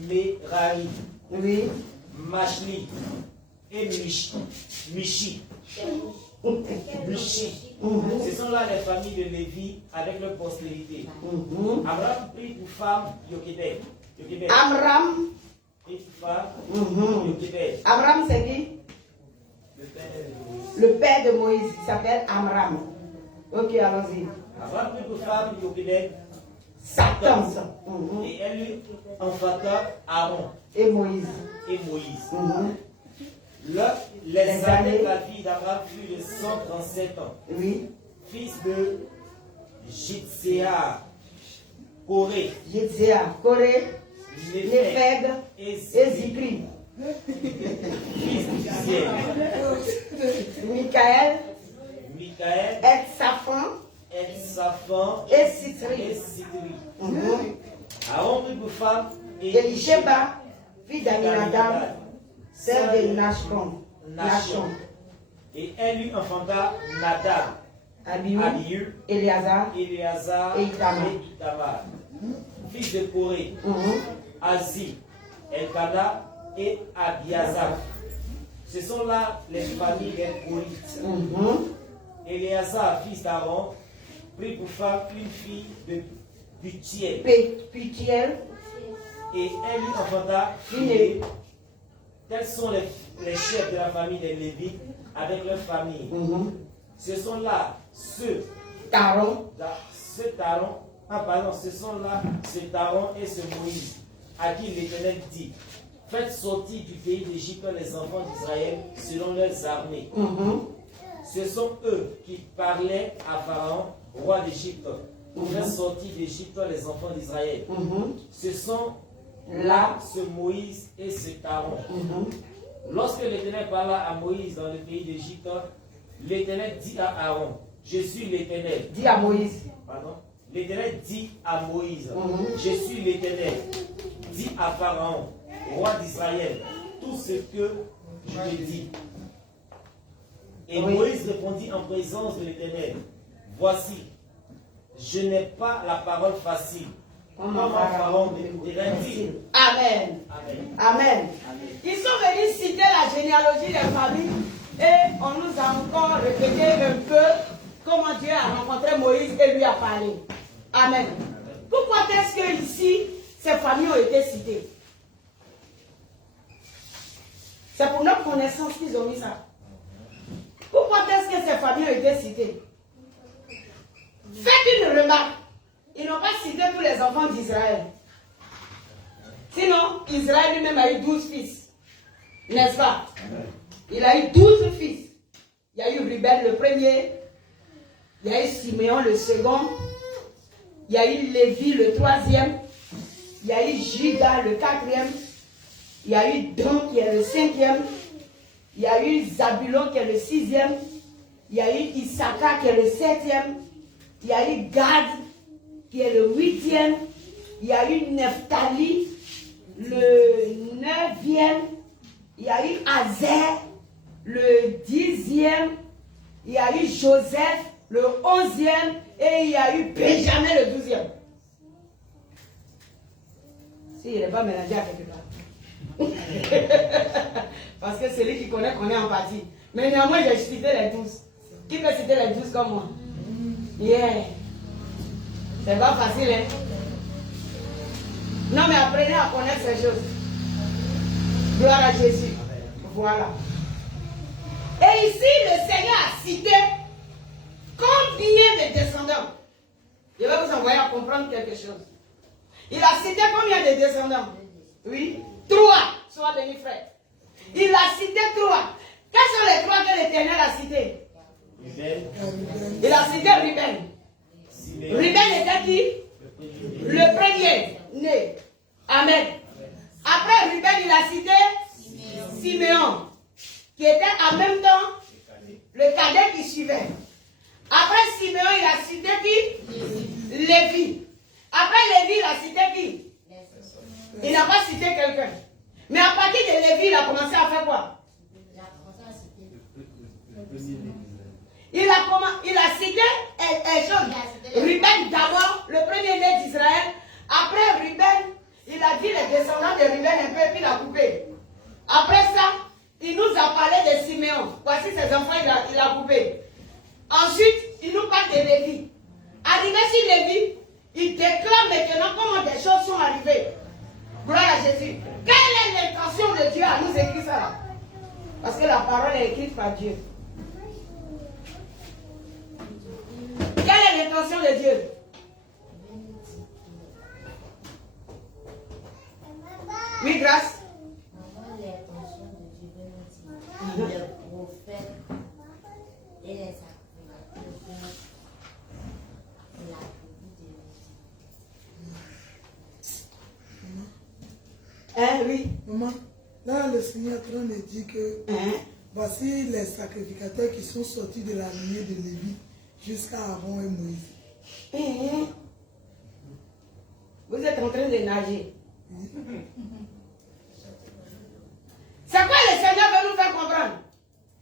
Merari. Oui. Machli. Et Michi. Ce sont là les familles de Lévi avec leur postérité. Abraham prit pour femme Jochebed. Amram. Et pour femme Jochebed. Amram, c'est qui? Le père de Moïse. Il s'appelle Amram. Ok, allons-y. Abraham prit pour femme Jochebed. Satan. Et elle lui enfanta Aaron. Et Moïse. Les années de la vie d'Abraham furent de 137 ans. Oui. Fils de Jitséa, Corée, Népheg et Zikri. Fils d'Uziel, Michaël, Michaël, Safan Safan et Sitri. Aaron prit pour femme Elisheba, fille d'Aminadab, celle de Nashon. Et elle lui enfanta Nadab, Abihu, Éléazar Éléazar et Itamar. Fils de Corée, Azi, Elkana et Abiazar. Ce sont là les familles des Corites. Éléazar, fils d'Aaron, prit pour femme une fille de Putiel. Et elle lui enfanta Phiné. Tels sont les chefs de la famille des Lévites avec leur famille. Ce sont là ceux Taron. Ce sont là ce Taron et ce Moïse, à qui l'Éternel dit: faites sortir du pays d'Égypte les enfants d'Israël selon leurs armées. Ce sont eux qui parlaient à Pharaon, roi d'Égypte, pour faire sortir d'Égypte les enfants d'Israël. Ce sont là ce Moïse et ce Taron. Lorsque l'Éternel parla à Moïse dans le pays d'Égypte, l'Éternel dit à Aaron: je suis l'Éternel. Dis à Moïse. Pardon. L'Éternel dit à Moïse: je suis l'Éternel. Dis à Pharaon, roi d'Israël, tout ce que je te dis. Et Moïse répondit en présence de l'Éternel: voici, je n'ai pas la parole facile. Comment Pharaon m'écoutera-t-il? Amen. Amen. Ils sont venus citer la généalogie des familles et on nous a encore répété un peu comment Dieu a rencontré Moïse et lui a parlé. Amen. Pourquoi est-ce que ici ces familles ont été citées? C'est pour notre connaissance qu'ils ont mis ça. Pourquoi est-ce que ces familles ont été citées? Faites une remarque. Ils n'ont pas cité tous les enfants d'Israël. Sinon, Israël lui-même a eu 12 fils. N'est-ce pas? Il a eu 12 fils. Il y a eu Ruben le premier. Il y a eu Siméon le second. Il y a eu Lévi le troisième. Il y a eu Judas le quatrième. Il y a eu Dan qui est le cinquième. Il y a eu Zabulon qui est le sixième. Il y a eu Issachar qui est le septième. Il y a eu Gad qui est le huitième. Il y a eu Nephtali le neuvième. Il y a eu Azer le 10e. Il y a eu Joseph le 11e. Et il y a eu Benjamin le 12e. Si, il n'est pas mélangé à quelque part. Parce que celui qui connaît en partie. Mais néanmoins, j'ai cité les 12. Qui peut citer les 12 comme moi? Yeah. C'est pas facile, hein? Non, mais apprenez à connaître ces choses. Gloire à Jésus. Voilà. Et ici, le Seigneur a cité combien de descendants? Je vais vous envoyer à comprendre quelque chose. Il a cité combien de descendants? Oui. 3. Sois béni, frère. Il a cité 3. Quels sont les 3 que l'Éternel a cités? Il a cité Ruben. Ruben était qui? Le premier né. Amen. Après Ruben, il a cité Siméon, qui était en même temps le cadet qui suivait. Après Siméon, il a cité qui? Lévi. Après Lévi, il a cité qui? Il n'a pas cité quelqu'un. Mais à partir de Lévi, il a commencé à faire quoi? Il a cité Ruben d'abord, le premier né d'Israël. Après Ruben, il a dit les descendants de Ruben un peu, puis il a coupé. Après ça, il nous a parlé de Siméon. Voici ses enfants, il a coupé. Ensuite, il nous parle de Lévi. Arrivé sur Lévi, il déclare maintenant comment des choses sont arrivées. Gloire à Jésus. Quelle est l'intention de Dieu à nous écrire ça là? Parce que la parole est écrite par Dieu. Quelle est l'intention de Dieu? Oui, grâce. L'intention de Dieu, le prophète et les sacrificateurs de la tribu de Hein, oui. Maman, là le Seigneur est en train de dire que voici les sacrificateurs qui sont sortis de la lignée de Lévi jusqu'à Aaron et Moïse. Vous êtes en train de nager. C'est quoi le Seigneur veut nous faire comprendre?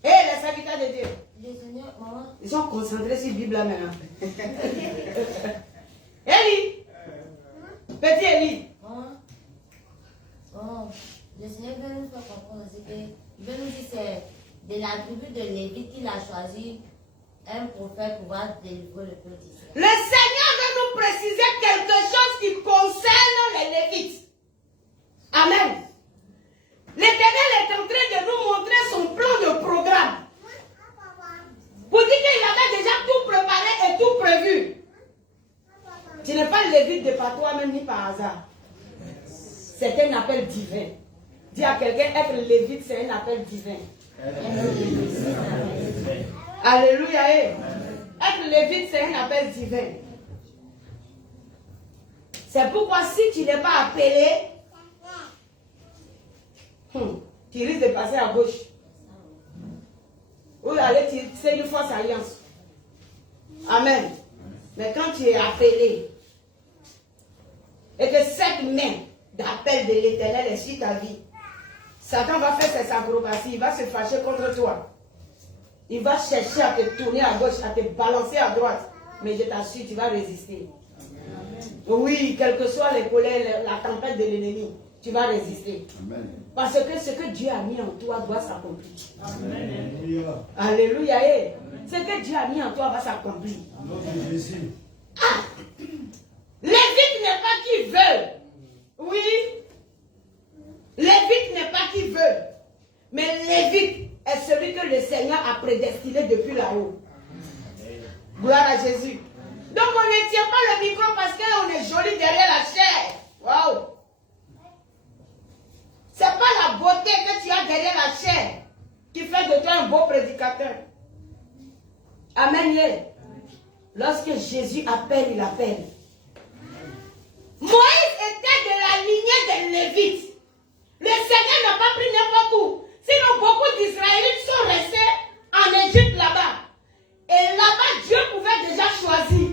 Et les serviteurs de Dieu. Le Seigneur, maman. Ils sont concentrés sur la Bible là maintenant. Élie. Petit Élie. Maman. Oh, le Seigneur veut nous faire comprendre aussi que, il veut nous dire que c'est de la tribu de Lévi qu'il a choisi un prophète pour pouvoir délivrer le peuple d'Israël. Le Seigneur veut nous préciser quelque chose qui concerne les Lévites. Amen. L'Éternel est en train de nous montrer son plan de programme. Pour dire qu'il avait déjà tout préparé et tout prévu. Tu n'es pas Lévite de par toi-même ni par hasard. C'est un appel divin. Dis à quelqu'un, être Lévite, c'est un appel divin. Alléluia. Être Lévite, c'est un appel divin. C'est pourquoi si tu n'es pas appelé, tu risques de passer à gauche. Ou aller, c'est une fausse alliance. Amen. Mais quand tu es appelé, et que cette main d'appel de l'Éternel est sur ta vie, Satan va faire ses acrobaties, il va se fâcher contre toi. Il va chercher à te tourner à gauche, à te balancer à droite. Mais je t'assure, tu vas résister. Oui, quelles que soient les colères, la tempête de l'ennemi, tu vas résister. Amen. Parce que ce que Dieu a mis en toi doit s'accomplir. Alléluia. Alléluia. Ce que Dieu a mis en toi va s'accomplir. Ah! Lévite n'est pas qui veut. Oui. Lévite n'est pas qui veut. Mais Lévite est celui que le Seigneur a prédestiné depuis là-haut. Gloire à Jésus. Donc on ne tient pas le micro parce qu'on est joli derrière la chair. Waouh. Ce n'est pas la beauté que tu as derrière la chair qui fait de toi un beau prédicateur. Amen. Lorsque Jésus appelle, il appelle. Moïse était de la lignée des Lévites. Le Seigneur n'a pas pris n'importe où. Sinon, beaucoup d'Israélites sont restés en Égypte là-bas. Et là-bas, Dieu pouvait déjà choisir.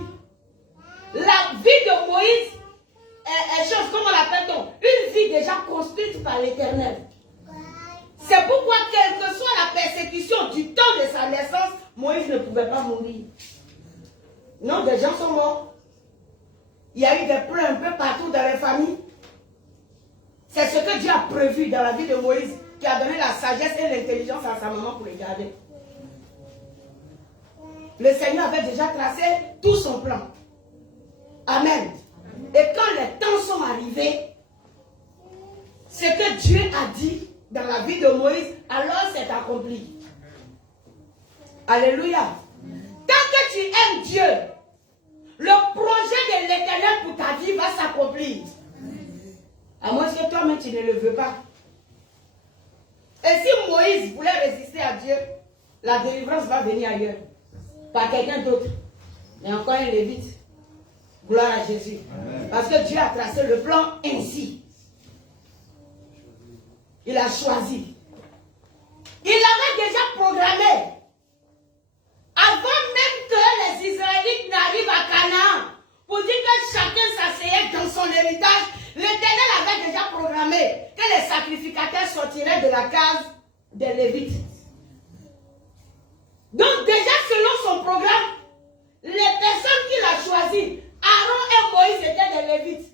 La vie de Moïse est chose, comment l'appelle-t-on? Une vie déjà construite par l'Éternel. C'est pourquoi, quelle que soit la persécution du temps de sa naissance, Moïse ne pouvait pas mourir. Non, des gens sont morts. Il y a eu des pleurs un peu partout dans les familles. C'est ce que Dieu a prévu dans la vie de Moïse, qui a donné la sagesse et l'intelligence à sa maman pour le garder. Le Seigneur avait déjà tracé tout son plan. Amen. Et quand les temps sont arrivés, ce que Dieu a dit dans la vie de Moïse, alors c'est accompli. Alléluia. Tant que tu aimes Dieu, le projet de l'Éternel pour ta vie va s'accomplir. À moins que toi-même tu ne le veux pas. Et si Moïse voulait résister à Dieu, la délivrance va venir ailleurs. Par quelqu'un d'autre. Mais encore un Lévite. Gloire à Jésus. Amen. Parce que Dieu a tracé le plan ainsi. Il a choisi. Il avait déjà programmé. Avant même que les Israélites n'arrivent à Canaan, pour dire que chacun s'asseyait dans son héritage, l'Éternel avait déjà programmé que les sacrificateurs sortiraient de la case des Lévites. Donc déjà selon son programme, les personnes qu'il a choisies, Aaron et Moïse étaient des Lévites.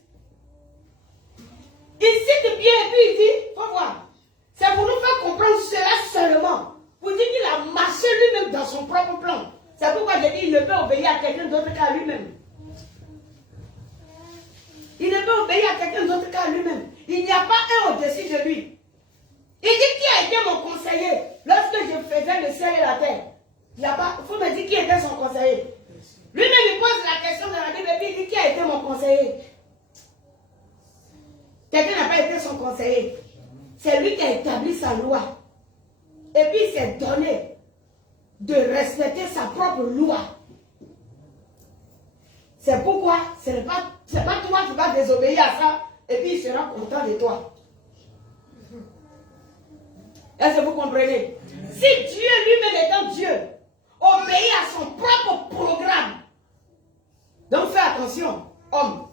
Il cite bien et puis il dit, faut voir, c'est pour nous faire comprendre cela seulement, pour dire qu'il a marché lui-même dans son propre plan. C'est pourquoi je dis, il ne peut obéir à quelqu'un d'autre qu'à lui-même. Il ne peut obéir à quelqu'un d'autre qu'à lui-même. Il n'y a pas un au-dessus de lui. Il dit, qui a été mon conseiller lorsque je faisais le ciel et la terre? Il n'y a pas, il faut me dire qui était son conseiller. Lui-même, il pose la question dans la Bible et puis il dit, qui a été mon conseiller? Quelqu'un n'a pas été son conseiller. C'est lui qui a établi sa loi. Et puis il s'est donné de respecter sa propre loi. C'est pourquoi ce n'est pas toi qui vas désobéir à ça et puis il sera content de toi. Est-ce que vous comprenez? Si Dieu lui-même étant Dieu obéit à son propre programme, donc fais attention, homme.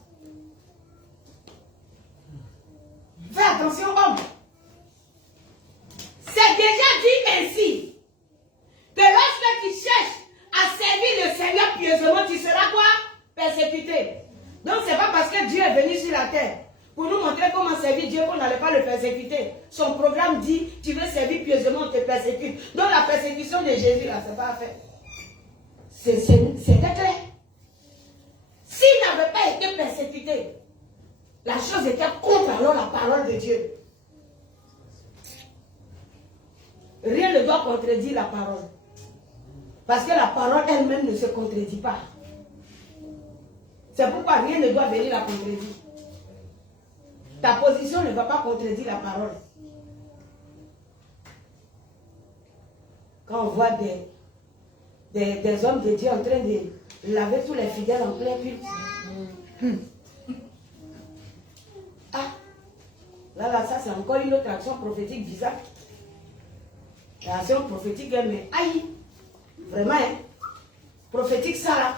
sur la terre pour nous montrer comment servir Dieu, qu'on n'allait pas le persécuter. Son programme dit, tu veux servir pieusement, on te persécute. Donc la persécution de Jésus, là, c'est pas fait. C'était clair. S'il n'avait pas été persécuté, la chose était contre alors la parole de Dieu. Rien ne doit contredire la parole. Parce que la parole elle-même ne se contredit pas. C'est pourquoi rien ne doit venir la contredire. Ta position ne va pas contredire la parole. Quand on voit des hommes de Dieu en train de laver tous les fidèles en plein culte. Ah, là, ça c'est encore une autre action prophétique bizarre. L'action prophétique, mais aïe, vraiment, hein, prophétique ça là.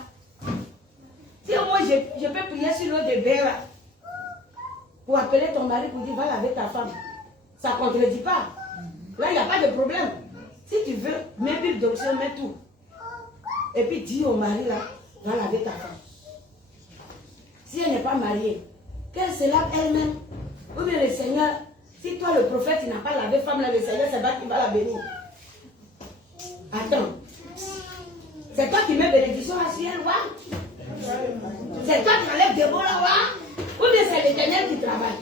Si moi je peux prier sur l'eau de bain là, pour appeler ton mari pour dire va laver ta femme, ça ne contredit pas. Là, il n'y a pas de problème. Si tu veux, mets Bible d'onction, mets tout. Et puis dis au mari là, va laver ta femme. Si elle n'est pas mariée, qu'elle se lave elle-même. Ou bien le Seigneur, si toi le prophète, il n'a pas lavé femme là, le Seigneur, c'est pas qui va la bénir. Attends. C'est toi qui mets bénédiction à ciel, ouais? C'est toi qui enlèves des mots là, ouais? Ou bien c'est l'Éternel qui travaille?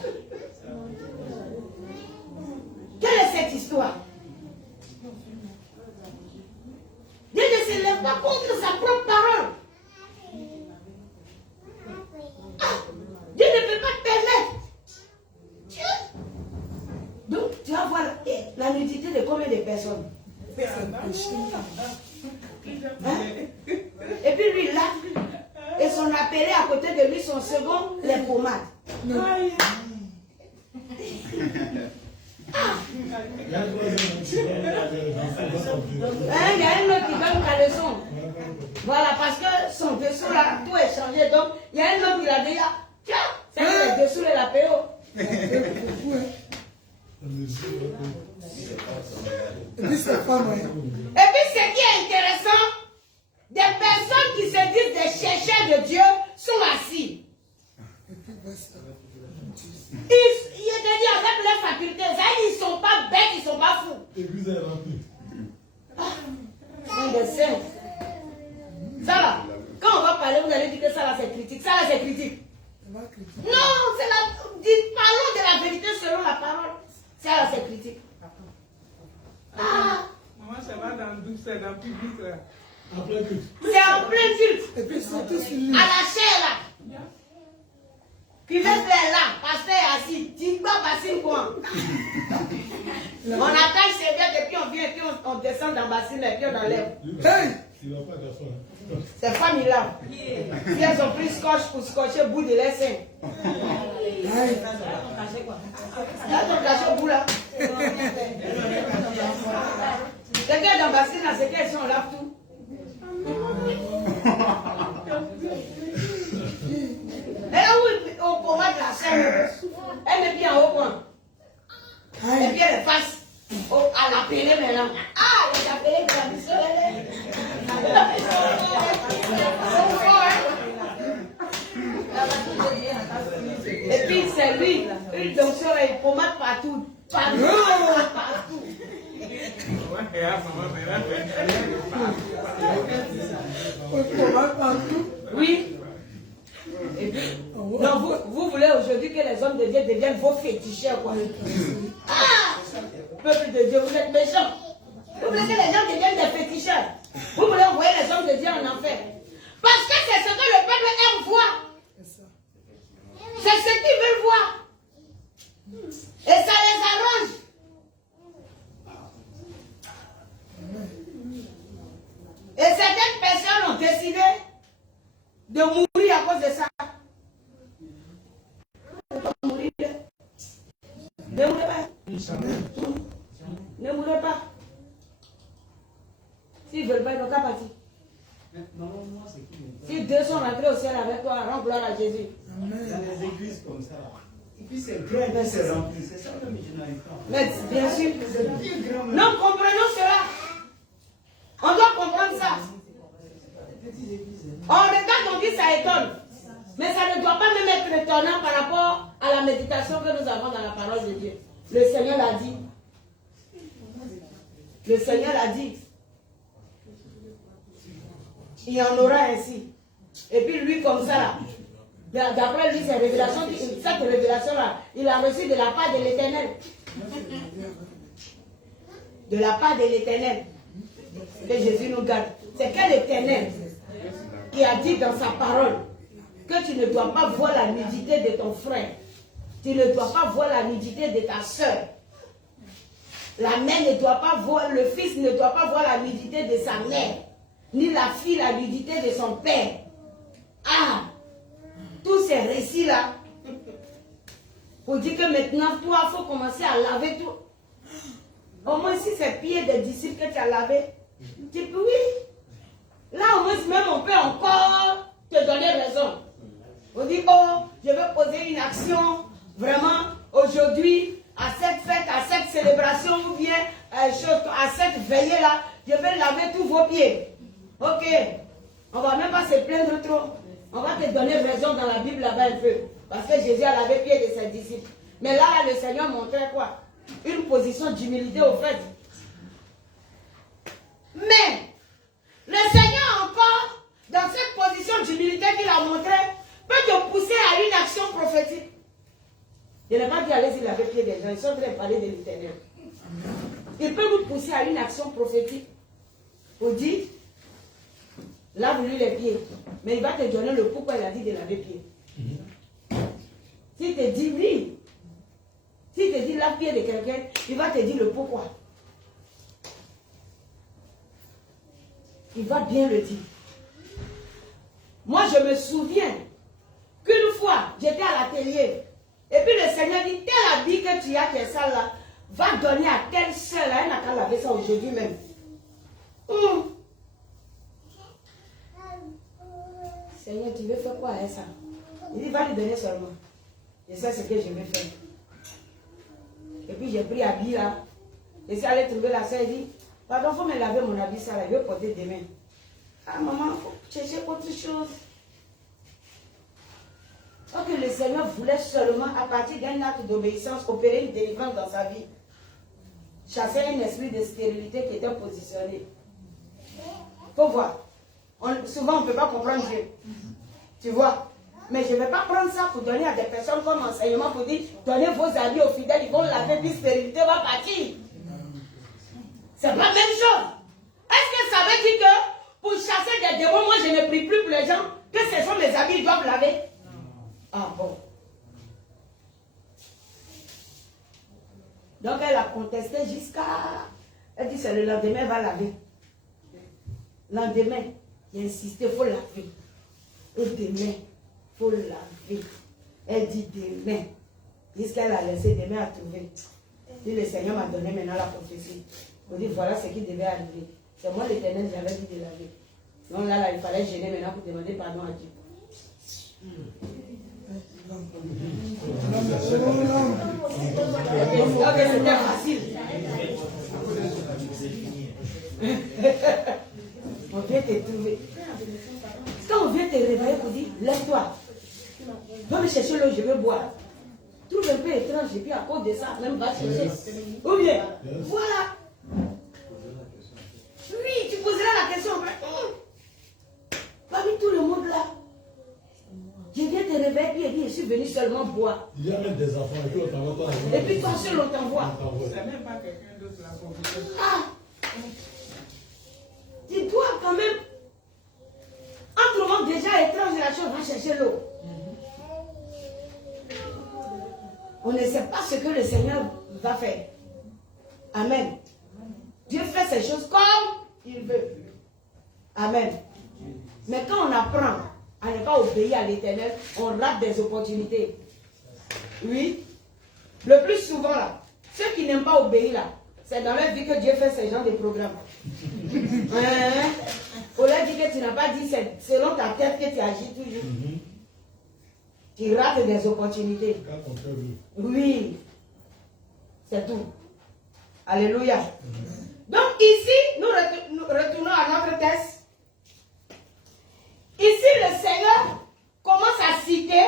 Quelle est cette histoire? Dieu ne se lève pas contre sa propre parole. Dieu ne peut pas te permettre. Donc, tu vas voir la nudité de combien de personnes? Hein? Et puis lui, là, et son appelé à côté de lui, son second, les pommades. Il y a un autre qui donne ta leçon. Voilà, parce que son dessous là, tout est changé. Donc, il y a un autre qui l'a dit, tiens, c'est le dessous de la PO. Et puis c'est pas moi. Et puis ce qui est intéressant, des personnes qui se disent des chercheurs de Dieu sont assis. Il est dit avec leurs facultés, ils ne sont pas bêtes, ils ne sont pas fous. L'église est remplie. Sont des saints. Ça là, quand on va parler, vous allez dire que ça là c'est critique. Ça là c'est critique. Non, c'est la. Parlons de la vérité selon la parole. Ça là c'est critique. Ah! Maman, ça va dans le doux, c'est dans le public là. En plein culte. C'est en plein culte. Et puis surtout sur lui. À la chair là. Qui laisse les là, pasteur est assis. Dis pas bassine quoi. On attache ses verres et puis on vient et puis on descend dans la bassine et puis on enlève. Hey! Il va pas garçon. Ces femmes là. Si elles ont pris scotch pour scotcher le bout de leurs seins. Là, ton cachet au bout là. Quelqu'un dans la bassine là, c'est qu'elles sont là tout. Et là où au pouvoir de la scène, elle met bien en haut point. Et puis elle passe à l'appeler maintenant. Ah, elle appelée de la mission, et puis c'est lui, une donction et pommade partout. Partout. Oui. Et puis, non, vous voulez aujourd'hui que les hommes de Dieu deviennent vos féticheurs, quoi. Ah! Peuple de Dieu, vous êtes méchants. Vous voulez que les gens deviennent des féticheurs. Vous voulez envoyer les hommes de Dieu en enfer. Parce que c'est ce que le peuple aime voir. C'est ce qu'ils veulent voir. Et ça les arrange. Et certaines personnes ont décidé de mourir à cause de ça. Mourir. Ne mourrez pas. Ne mourrez pas. S'ils ne veulent pas, ils n'ont qu'à partir. Si deux sont rentrés au ciel avec toi, rends gloire à Jésus. Il y a des églises comme ça. Et puis c'est grand, et puis c'est rempli. C'est ça que je n'arrive pas. Mais bien sûr. Non, comprenons cela. On doit comprendre ça. On regarde, on dit ça étonne. Mais ça ne doit pas même être étonnant par rapport à la méditation que nous avons dans la parole de Dieu. Le Seigneur l'a dit. Le Seigneur l'a dit. Il y en aura ainsi. Et puis lui, comme ça, là, d'après lui, cette révélation-là, il a reçu de la part de l'Éternel. De la part de l'Éternel. Que Jésus nous garde. C'est quel Éternel qui a dit dans sa parole que tu ne dois pas voir la nudité de ton frère. Tu ne dois pas voir la nudité de ta soeur. La mère ne doit pas voir, le fils ne doit pas voir la nudité de sa mère. Ni la fille la nudité de son père. Ah! Tous ces récits-là, pour dire que maintenant, toi, il faut commencer à laver tout. Au moins, si c'est pieds des disciples que tu as lavé, tu peux, oui. Là, au moins, même on peut encore te donner raison. On dit, oh, je veux poser une action, vraiment, aujourd'hui, à cette fête, à cette célébration, ou bien à cette veillée-là, je vais laver tous vos pieds. Ok. On ne va même pas se plaindre trop. On va te donner raison dans la Bible là-bas un peu. Parce que Jésus a lavé les pieds de ses disciples. Mais là, le Seigneur montrait quoi? Une position d'humilité au fait. Mais, le Seigneur encore, dans cette position d'humilité qu'il a montré, peut te pousser à une action prophétique. Je n'ai pas dit allez-y laver les pieds des gens. Ils sont en train de parler de l'Éternel. Il peut nous pousser à une action prophétique. Pour dire, lave-lui les pieds. Mais il va te donner le pourquoi il a dit de laver les pieds. S'il te dit oui, s'il te dit lave pied de quelqu'un, il va te dire le pourquoi. Il va bien le dire. Moi, je me souviens qu'une fois, j'étais à l'atelier. Et puis le Seigneur dit, tel habit que tu as qui est sale là, va donner à telle soeur là, elle n'a qu'à laver ça aujourd'hui même. Seigneur, tu veux faire quoi avec ça? Il dit, va lui donner seulement. Et ça, c'est ce que je vais faire. Et puis j'ai pris habit là. Et si elle allait trouver la soeur, elle dit, pardon, il faut me laver mon habit ça là, je vais porter demain. Ah maman, il faut chercher autre chose. Donc le Seigneur voulait seulement, à partir d'un acte d'obéissance, opérer une délivrance dans sa vie. Chasser un esprit de stérilité qui était positionné. Il faut voir. Souvent, on ne peut pas comprendre Dieu. Tu vois. Mais je ne vais pas prendre ça pour donner à des personnes comme enseignement pour dire, donnez vos habits aux fidèles, ils vont laver, puis stérilité va partir. C'est pas la même chose. Est-ce que ça veut dire que pour chasser des démons, moi je ne prie plus pour les gens, que ce sont mes habits, ils doivent laver? Ah bon. Donc elle a contesté jusqu'à... Elle dit c'est le lendemain, elle va laver. Lendemain, il a insisté, il faut laver. Et demain, il faut laver. Elle dit demain. Jusqu'elle a laissé demain à trouver. Puis le Seigneur m'a donné maintenant la prophétie. Il dit voilà ce qui devait arriver. C'est moi l'Éternel, j'avais dit de laver. Donc là, il fallait gêner maintenant pour demander pardon à Dieu. Ok, c'était facile. On vient te trouver. Quand on vient te réveiller pour dire, lève-toi. Va me chercher l'eau, je veux boire. Trouve un peu étrange, et puis à cause de ça, même va chercher. Ou bien, voilà. Oui, tu poseras la question après. Parmi tout le monde là, je viens te réveiller et dire, je suis venu seulement boire. Il y a même des enfants et puis on t'envoie. Et puis toi seul on t'envoie. C'est même pas quelqu'un d'autre la conversation. Ah! Tu dois quand même, en trouvant déjà étrange la chose, va chercher l'eau. On ne sait pas ce que le Seigneur va faire. Amen. Dieu fait ces choses comme il veut. Amen. Mais quand on apprend à ne pas obéir à l'Éternel, on rate des opportunités. Oui. Le plus souvent là, ceux qui n'aiment pas obéir là, c'est dans leur vie que Dieu fait ce genre de programme. On leur dit que tu n'as pas dit, c'est selon ta tête que tu agis toujours. Tu rates des opportunités. Oui. C'est tout. Alléluia. Donc ici, nous retournons à notre texte. Ici, le Seigneur commence à citer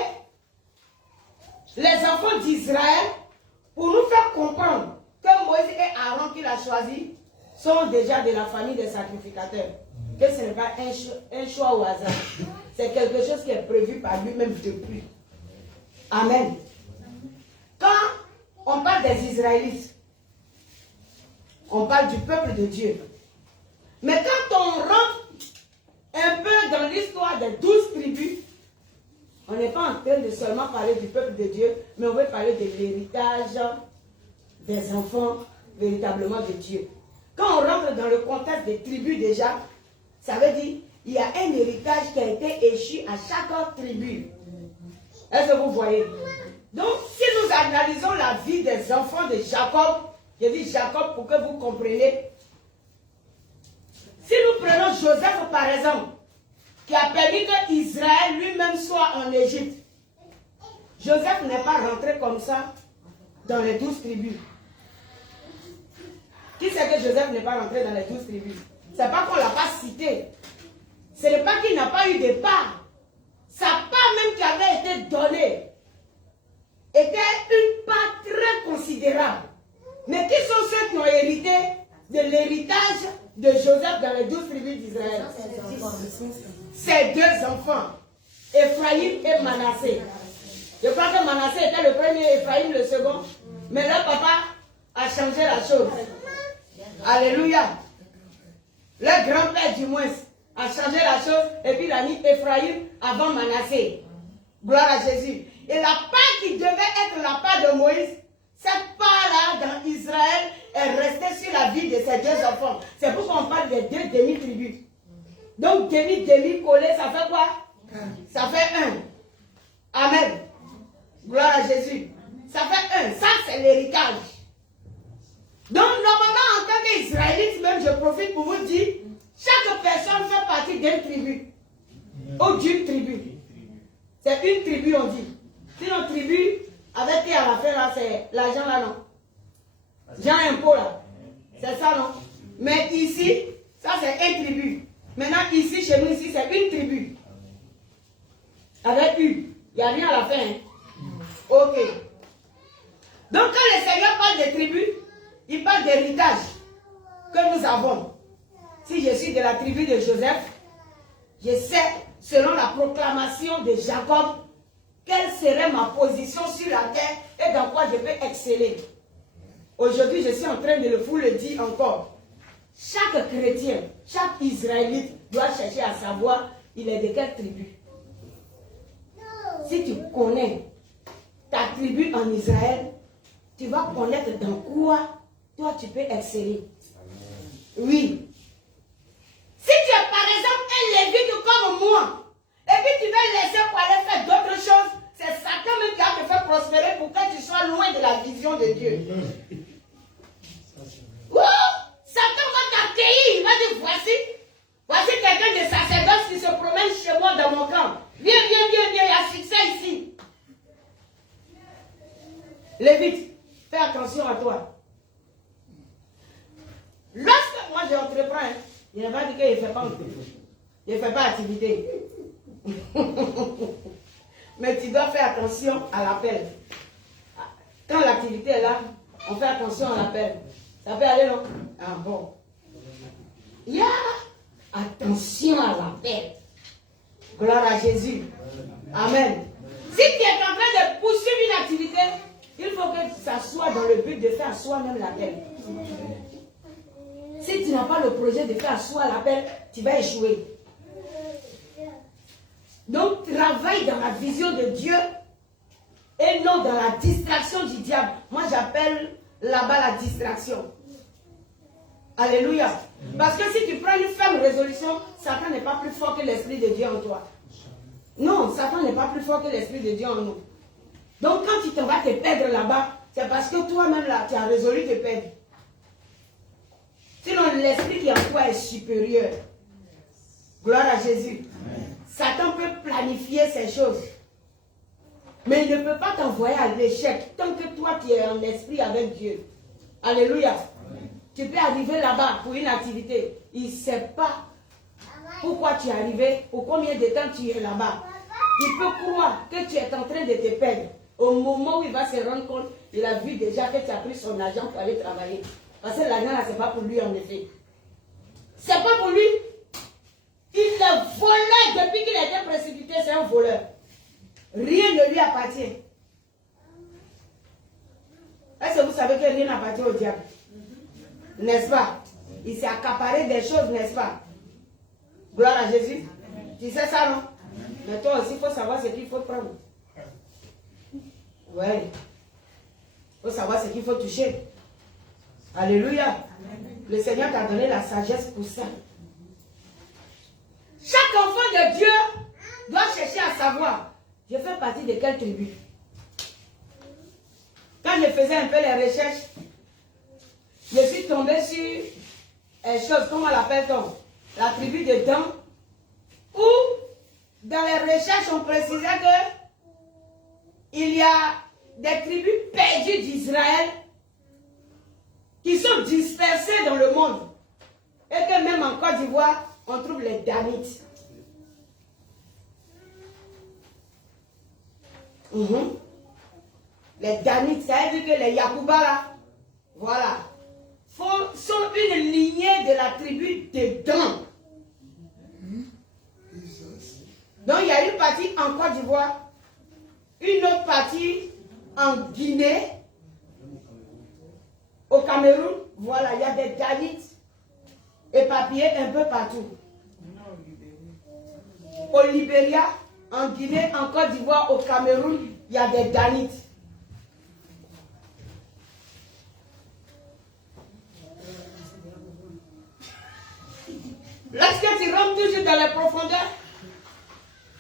choisis sont déjà de la famille des sacrificateurs. Que ce n'est pas un choix au hasard. C'est quelque chose qui est prévu par lui-même depuis. Amen. Quand on parle des Israélites, on parle du peuple de Dieu. Mais quand on rentre un peu dans l'histoire des 12 tribus, on n'est pas en train de seulement parler du peuple de Dieu, mais on veut parler de l'héritage des enfants véritablement de Dieu. Quand on rentre dans le contexte des tribus déjà, ça veut dire il y a un héritage qui a été échu à chaque tribu. Est-ce que vous voyez? Donc, si nous analysons la vie des enfants de Jacob, je dis Jacob pour que vous compreniez. Si nous prenons Joseph par exemple, qui a permis que Israël lui-même soit en Égypte, Joseph n'est pas rentré comme ça dans les 12 tribus. Qui sait que Joseph n'est pas rentré dans les 12 tribus? Ce n'est pas qu'on ne l'a pas cité. Ce n'est pas qu'il n'a pas eu de part. Sa part même qui avait été donnée était une part très considérable. Mais qui sont ceux qui ont hérité de l'héritage de Joseph dans les 12 tribus d'Israël? Ces deux enfants, Ephraïm et Manassé. Je crois que Manassé était le premier, Ephraïm le second. Mais leur papa a changé la chose. Alléluia. Leur grand-père du moins a changé la chose et puis il a mis Ephraïm avant Manassé. Gloire à Jésus. Et la part qui devait être la part de Moïse, cette part-là dans Israël est restée sur la vie de ces deux enfants. C'est pourquoi on parle des deux demi-tribus. Donc demi collé, ça fait quoi? Ça fait un. Amen. Gloire à Jésus. Ça fait un. Ça c'est l'héritage. Donc normalement en tant qu'Israélite, même je profite pour vous dire, chaque personne fait partie d'une tribu. Ou d'une tribu. C'est une tribu on dit. Sinon tribu, avec qui à la fin là, c'est l'argent là non. Jean impôt là. C'est ça non. Mais ici, ça c'est une tribu. Maintenant ici, chez nous ici, c'est une tribu. Avec U. Il n'y a rien à la fin. Hein? Ok. Donc quand le Seigneur parle de tribus, il parle d'héritage que nous avons. Si je suis de la tribu de Joseph, je sais, selon la proclamation de Jacob, quelle serait ma position sur la terre et dans quoi je peux exceller. Aujourd'hui, je suis en train de vous le dire encore. Chaque chrétien, chaque Israélite doit chercher à savoir il est de quelle tribu. Si tu connais ta tribu en Israël, tu vas connaître dans quoi toi tu peux exceller. Oui. Si tu es par exemple un lévite comme moi, et puis tu vas laisser pour aller faire d'autres choses, c'est Satan même qui va te faire prospérer pour que tu sois loin de la vision de Dieu. Satan va t'accueillir, il va dire voici quelqu'un de sacerdoce qui se promène chez moi dans mon camp. Viens, il y a succès ici. Lévite, fais attention à toi. Lorsque moi j'entreprends, il n'a pas dit qu'il ne fait pas il ne fait pas activité. Mais tu dois faire attention à l'appel. Quand l'activité est là, on fait attention à l'appel. Ça peut aller non? Ah bon. Il y a attention à l'appel. Gloire à Jésus. Amen. Si tu es en train de poursuivre une activité, il faut que ça soit dans le but de faire soi-même l'appel. Si tu n'as pas le projet de faire soi l'appel, tu vas échouer. Donc, travaille dans la vision de Dieu et non dans la distraction du diable. Moi, j'appelle là-bas la distraction. Alléluia. Parce que si tu prends une ferme résolution, Satan n'est pas plus fort que l'Esprit de Dieu en toi. Non, Satan n'est pas plus fort que l'Esprit de Dieu en nous. Donc, quand tu t'en vas te perdre là-bas, c'est parce que toi-même là, tu as résolu de te perdre. Sinon, l'Esprit qui est en toi est supérieur. Gloire à Jésus. Amen. Satan peut planifier ces choses. Mais il ne peut pas t'envoyer à l'échec tant que toi tu es en esprit avec Dieu. Alléluia. Amen. Tu peux arriver là-bas pour une activité. Il ne sait pas pourquoi tu es arrivé, pour combien de temps tu es là-bas. Il peut croire que tu es en train de te perdre. Au moment où il va se rendre compte, il a vu déjà que tu as pris son argent pour aller travailler. Parce que l'argent là, c'est pas pour lui en effet. C'est pas pour lui. Il est voleur depuis qu'il a été précipité, c'est un voleur. Rien ne lui appartient. Est-ce que vous savez que rien n'appartient au diable? N'est-ce pas? Il s'est accaparé des choses, n'est-ce pas? Gloire à Jésus. Tu sais ça, non? Mais toi aussi, il faut savoir ce qu'il faut prendre. Ouais. Il faut savoir ce qu'il faut toucher. Alléluia. Le Seigneur t'a donné la sagesse pour ça. Chaque enfant de Dieu doit chercher à savoir, je fais partie de quelle tribu. Quand je faisais un peu les recherches, je suis tombée sur une chose, comment l'appelle-t-on? La tribu de Dan, où dans les recherches on précisait que il y a des tribus perdues d'Israël qui sont dispersées dans le monde. Et que même en Côte d'Ivoire, on trouve les Danites. Les Danites, ça veut dire que les Yacouba là, voilà, sont une lignée de la tribu de Dan. Donc il y a une partie en Côte d'Ivoire, une autre partie en Guinée, au Cameroun, voilà, il y a des Danites éparpillés un peu partout. Au Libéria, en Guinée, en Côte d'Ivoire, au Cameroun, il y a des Danites. Lorsque tu rentres toujours dans les profondeurs,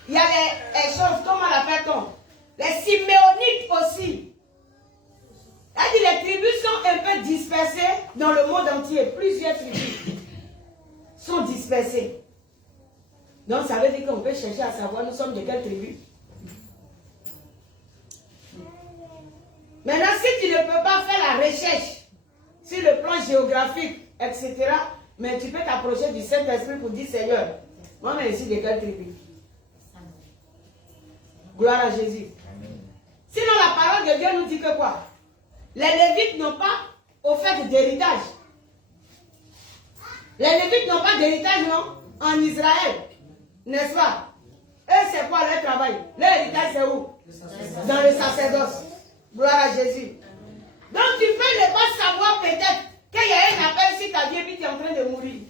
il y a les choses, comment l'appelle-t-on? Les Siméonites aussi. C'est-à-dire les tribus sont un peu dispersées dans le monde entier. Plusieurs tribus sont dispersées. Donc ça veut dire qu'on peut chercher à savoir nous sommes de quelle tribu. Maintenant, si tu ne peux pas faire la recherche sur le plan géographique, etc., mais tu peux t'approcher du Saint-Esprit pour dire Seigneur, moi je suis de quelle tribu? Gloire à Jésus. Sinon la parole de Dieu nous dit que quoi? Les Lévites n'ont pas au fait d'héritage. Les Lévites n'ont pas d'héritage, non? En Israël. N'est-ce pas? Eux, c'est quoi leur travail? Leur héritage, c'est où? Dans le sacerdoce. Gloire à Jésus. Donc, tu peux ne pas savoir peut-être qu'il y a un appel sur ta vie et puis tu es en train de mourir.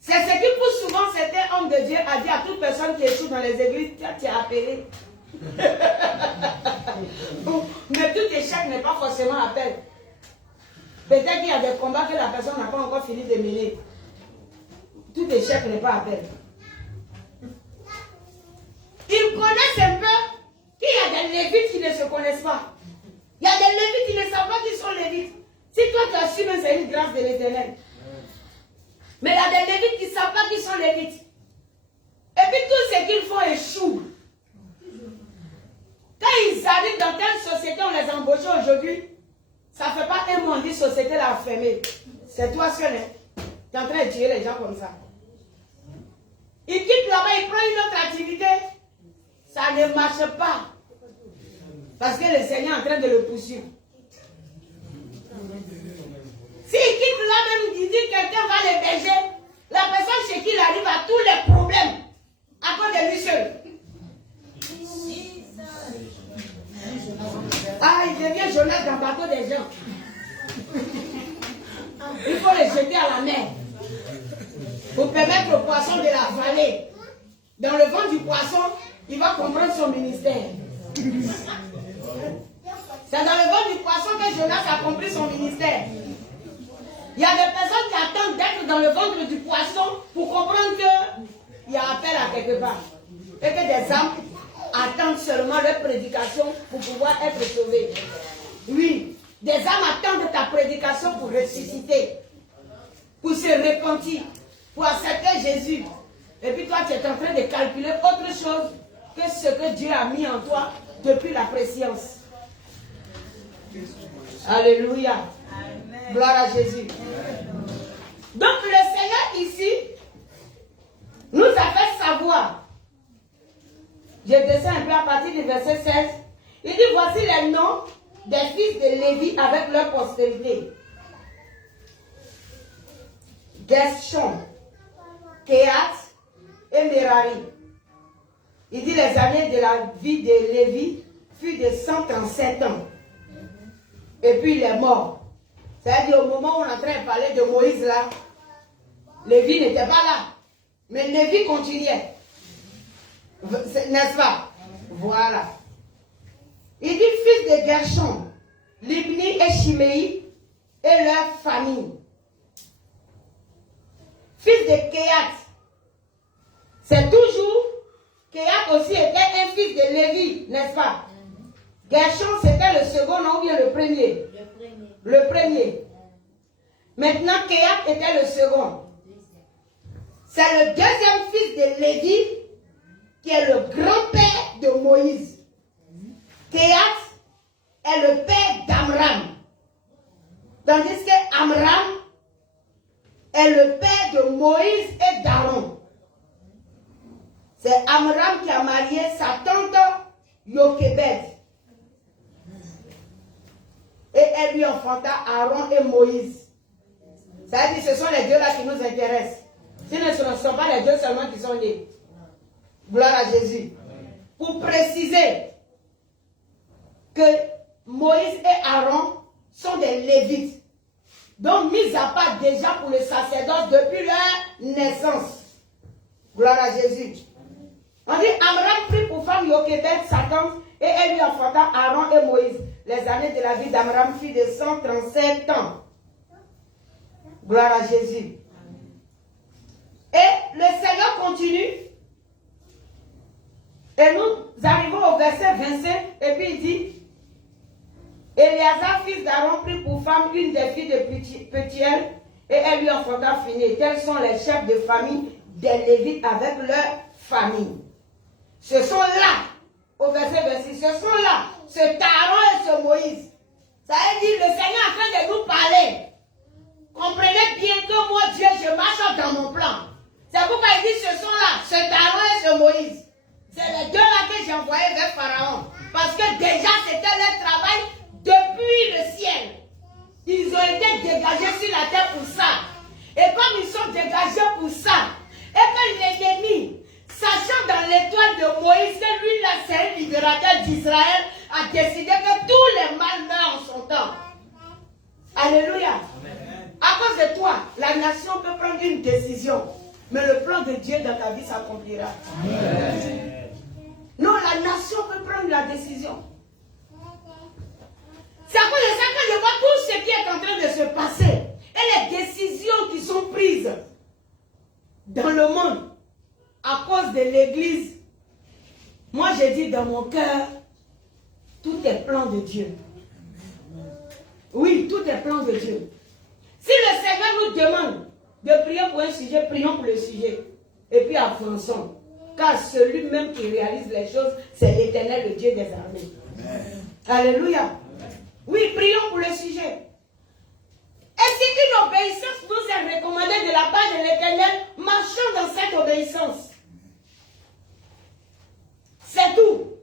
C'est ce qui pousse souvent certains hommes de Dieu à dire à toute personne qui échoue dans les églises, tu es appelé. Mais tout échec n'est pas forcément appel. Peut-être qu'il y a des combats que la personne n'a pas encore fini de mener. Tout échec n'est pas appel. Ils connaissent un peu qu'il y a des Lévites qui ne se connaissent pas. Il y a des Lévites qui ne savent pas qu'ils sont Lévites. Si toi tu assumes, c'est une grâce de l'Éternel. Mais il y a des Lévites qui ne savent pas qu'ils sont Lévites. Et puis tout ce qu'ils font échoue. Quand ils arrivent dans telle société, on les embauche aujourd'hui. Ça ne fait pas un mois, on dit société l'a fermée. C'est toi seul, hein. Tu es en train de tuer les gens comme ça. Ils quittent là-bas, ils prennent une autre activité. Ça ne marche pas. Parce que le Seigneur est en train de le poursuivre. S'il quitte là-même, il dit que quelqu'un va l'héberger, la personne chez qui il arrive à tous les problèmes à cause de lui seul. Ah, il devient Jonas dans le bateau des gens. Il faut les jeter à la mer pour permettre au poisson de la vallée. Dans le ventre du poisson, il va comprendre son ministère. C'est dans le ventre du poisson que Jonas a compris son ministère. Il y a des personnes qui attendent d'être dans le ventre du poisson pour comprendre qu'il y a appel à quelque part. Et que des âmes attendent seulement leur prédication pour pouvoir être sauvées. Oui, des âmes attendent ta prédication pour ressusciter, pour se repentir, pour accepter Jésus. Et puis toi, tu es en train de calculer autre chose que ce que Dieu a mis en toi depuis la préscience. Alléluia. Amen. Gloire à Jésus. Donc le Seigneur ici nous a fait savoir. Je descends un peu à partir du verset 16. Il dit, voici les noms des fils de Lévi avec leur postérité. Gershon, Kehat et Merari. Il dit les années de la vie de Lévi furent de 137 ans. Et puis il est mort. C'est-à-dire au moment où on est en train de parler de Moïse là, Lévi n'était pas là. Mais Lévi continuait. N'est-ce pas? Voilà. Il dit fils de Gershon, Libni et Shimei et leur famille. Fils de Kehat. C'est toujours, Kehat aussi était un fils de Lévi, n'est-ce pas? Gershon c'était le second, non, ou bien le premier? Le premier. Maintenant, Kehat était le second. C'est le deuxième fils de Lévi qui est le grand-père de Moïse. Kehat est le père d'Amram. Tandis que Amram est le père de Moïse et d'Aaron. C'est Amram qui a marié sa tante Jochebed. Et elle lui enfanta Aaron et Moïse. Ça veut dire que ce sont les deux là qui nous intéressent. Sinon, ce ne sont pas les deux seulement qui sont nés. Gloire à Jésus. Pour préciser que Moïse et Aaron sont des Lévites. Donc, mis à part déjà pour le sacerdoce depuis leur naissance. Gloire à Jésus. On dit Amram prit pour femme Jochebed, sa tante, et elle lui enfanta Aaron et Moïse. Les années de la vie d'Amram furent de 137 ans. Gloire à Jésus. Et le Seigneur continue. Et nous arrivons au verset 25, et puis il dit Éléazar, fils d'Aaron, prit pour femme une des filles de Pethiel, et elle lui enfanta Phiné. Tels sont les chefs de famille des Lévites avec leur famille. Ce sont là, au verset 26, ce sont là, ce Aaron et ce Moïse. Ça veut dire, le Seigneur est en train de nous parler. Comprenez bien que moi, Dieu, je marche dans mon plan. C'est pourquoi il dit, ce sont là, ce Aaron et ce Moïse. C'est les deux là que j'ai envoyés vers Pharaon. Parce que déjà, c'était leur travail depuis le ciel. Ils ont été dégagés sur la terre pour ça. Et comme ils sont dégagés pour ça, et que l'ennemi, sachant dans l'étoile de Moïse que lui, là, c'est un libérateur d'Israël, a décidé que tous les mal meurent en son temps. Alléluia. Amen. À cause de toi, la nation peut prendre une décision. Mais le plan de Dieu dans ta vie s'accomplira. Non, la nation peut prendre la décision. C'est à cause de ça que je vois tout ce qui est en train de se passer. Et les décisions qui sont prises dans le monde à cause de l'église. Moi, j'ai dit dans mon cœur, tout est plan de Dieu. Oui, tout est plan de Dieu. Si le Seigneur nous demande de prier pour un sujet, prions pour le sujet. Et puis avançons. Car celui-même qui réalise les choses, c'est l'Éternel, le Dieu des armées. Amen. Alléluia. Amen. Oui, prions pour le sujet. Et si une obéissance nous est recommandée de la part de l'Éternel, marchons dans cette obéissance. C'est tout.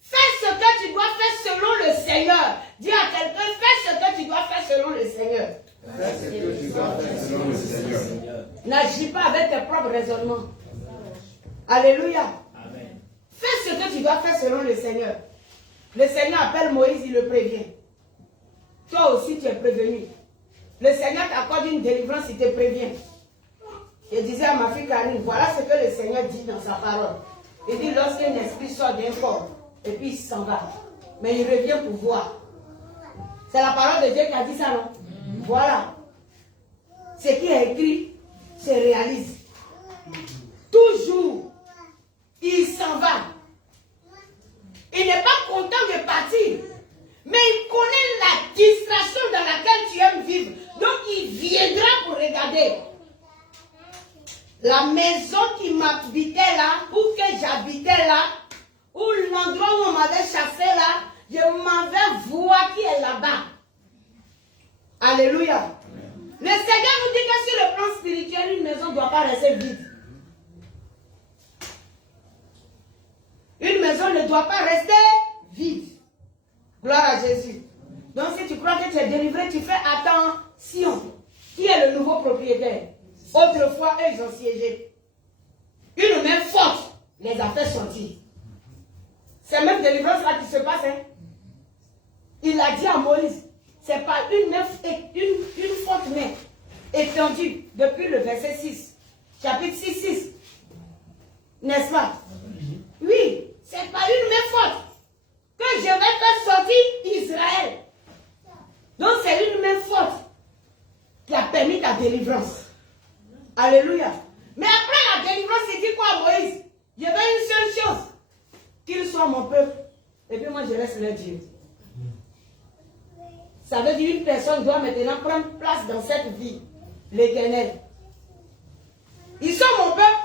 Fais ce que tu dois faire selon le Seigneur. Dis à quelqu'un, fais ce que tu dois faire selon le Seigneur. Fais ce que tu dois faire selon le Seigneur. N'agis pas avec tes propres raisonnements. Alléluia. Amen. Fais ce que tu dois faire selon le Seigneur. Le Seigneur appelle Moïse, il le prévient. Toi aussi, tu es prévenu. Le Seigneur t'accorde une délivrance, il te prévient. Je disais à ma fille Karine, voilà ce que le Seigneur dit dans sa parole. Il dit, lorsqu'un esprit sort d'un corps, et puis il s'en va. Mais il revient pour voir. C'est la parole de Dieu qui a dit ça, non? Voilà. Ce qui est écrit se réalise. Toujours, il s'en va. Il n'est pas content de partir. Mais il connaît la distraction dans laquelle tu aimes vivre. Donc il viendra pour regarder. La maison qui m'habitait là, ou que j'habitais là, ou l'endroit où on m'avait chassé là, je m'en vais voir qui est là-bas. Alléluia. Amen. Le Seigneur nous dit que sur le plan spirituel, une maison ne doit pas rester vide. Une maison ne doit pas rester vide. Gloire à Jésus. tu es délivré, tu fais attention. Qui est le nouveau propriétaire? Autrefois, eux, ils ont siégé. Une main forte les a fait sortir. C'est même délivrance là qui se passe. Hein? Il a dit à Moïse, c'est pas une forte main étendue depuis le verset 6, chapitre 6. N'est-ce pas? Oui, c'est pas une main forte que je vais faire sortir Israël. Donc c'est une main forte qui a permis ta délivrance. Alléluia. Mais après la délivrance, il dit quoi à Moïse? Je veux une seule chose, qu'ils soient mon peuple, et puis moi je reste leur Dieu. Ça veut dire qu'une personne doit maintenant prendre place dans cette vie, l'Éternel. Ils sont mon peuple,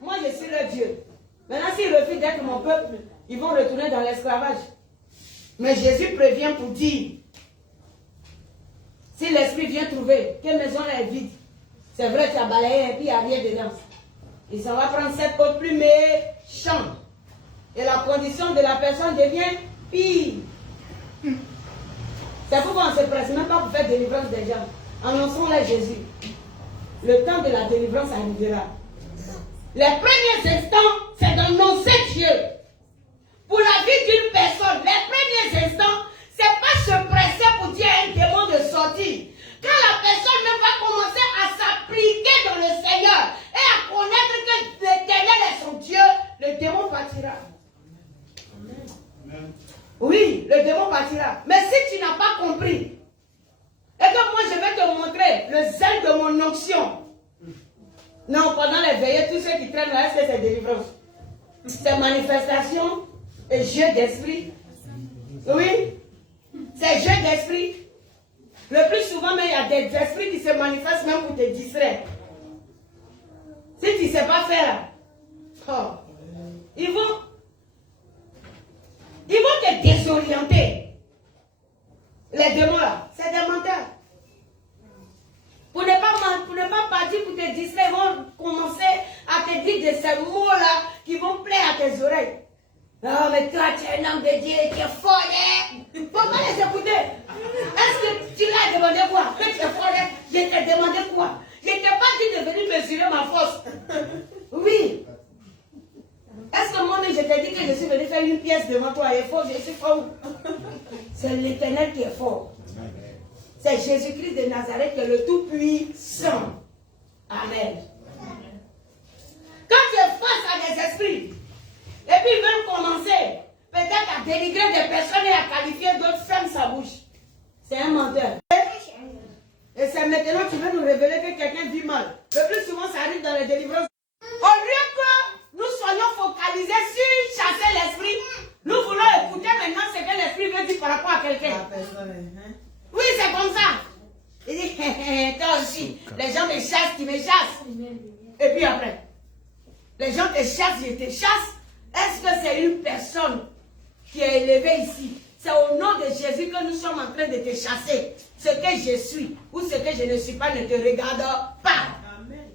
moi je suis leur Dieu. Maintenant s'ils refusent d'être mon peuple, ils vont retourner dans l'esclavage. Mais Jésus prévient pour dire, si l'esprit vient trouver que maison est vide, c'est vrai tu as balayé et puis il n'y a rien dedans. Il s'en va prendre cette autre plus méchante. Et la condition de la personne devient pire. C'est pourquoi on ne se presse même pas pour faire délivrance des gens. Annonçons-les Jésus. Le temps de la délivrance arrivera. Les premiers instants, c'est d'annoncer Dieu. Pour la vie d'une personne, les premiers instants, c'est pas se presser pour dire à un démon de sortir. Quand la personne même va commencer à s'appliquer dans le Seigneur et à connaître que l'Éternel est son Dieu, le démon partira. Oui, le démon partira. Mais si tu n'as pas compris, et que moi je vais te montrer le zèle de mon onction. Non, pendant les veillées, tous ceux qui traînent là, est-ce que c'est délivrance? C'est manifestation et jeu d'esprit. Oui, c'est jeu d'esprit. Le plus souvent, mais il y a des esprits qui se manifestent même pour te distraire. Si tu ne sais pas faire, ils vont te désorienter. Les démons là, c'est des menteurs. Pour ne pas partir pour te distraire, ils vont commencer à te dire de ces mots-là qui vont plaire à tes oreilles. Non, mais toi, tu es un homme de Dieu, tu es fort, hein? Pourquoi les écouter? Est-ce que tu l'as demandé quoi? Que tu es fort, hein? Je t'ai demandé quoi? Je ne t'ai pas dit de venir mesurer ma force. Oui. Est-ce que moi-même, je t'ai dit que je suis venu faire une pièce devant toi et fort, je suis fort? C'est l'Éternel qui est fort. C'est Jésus-Christ de Nazareth qui est le Tout-Puissant. Amen. Quand tu es face à des esprits, et puis ils veulent commencer peut-être à dénigrer des personnes et à qualifier d'autres, ferme sa bouche. C'est un menteur. Et c'est maintenant que tu veux nous révéler que quelqu'un vit mal. Le plus souvent, ça arrive dans les délivrances. Au lieu que nous soyons focalisés sur chasser l'esprit, nous voulons écouter maintenant ce que l'esprit veut dire par rapport à quelqu'un. Oui, c'est comme ça. Il dit, toi aussi, les gens me chassent, tu me chasses. Et puis après, les gens te chassent, je te chasse. Est-ce que c'est une personne qui est élevée ici? C'est au nom de Jésus que nous sommes en train de te chasser. Ce que je suis ou ce que je ne suis pas ne te regarde pas. Amen.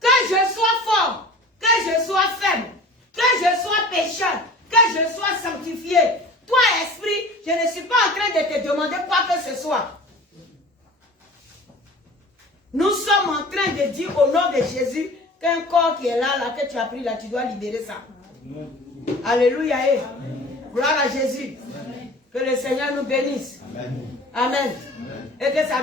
Que je sois fort, que je sois faible, que je sois pécheur, que je sois sanctifié. Toi, esprit, je ne suis pas en train de te demander quoi que ce soit. Nous sommes en train de dire au nom de Jésus qu'un corps qui est là, que tu as pris là, tu dois libérer ça. Amen. Alléluia. Amen. Gloire à Jésus. Amen. Que le Seigneur nous bénisse. Amen. Amen. Et que ça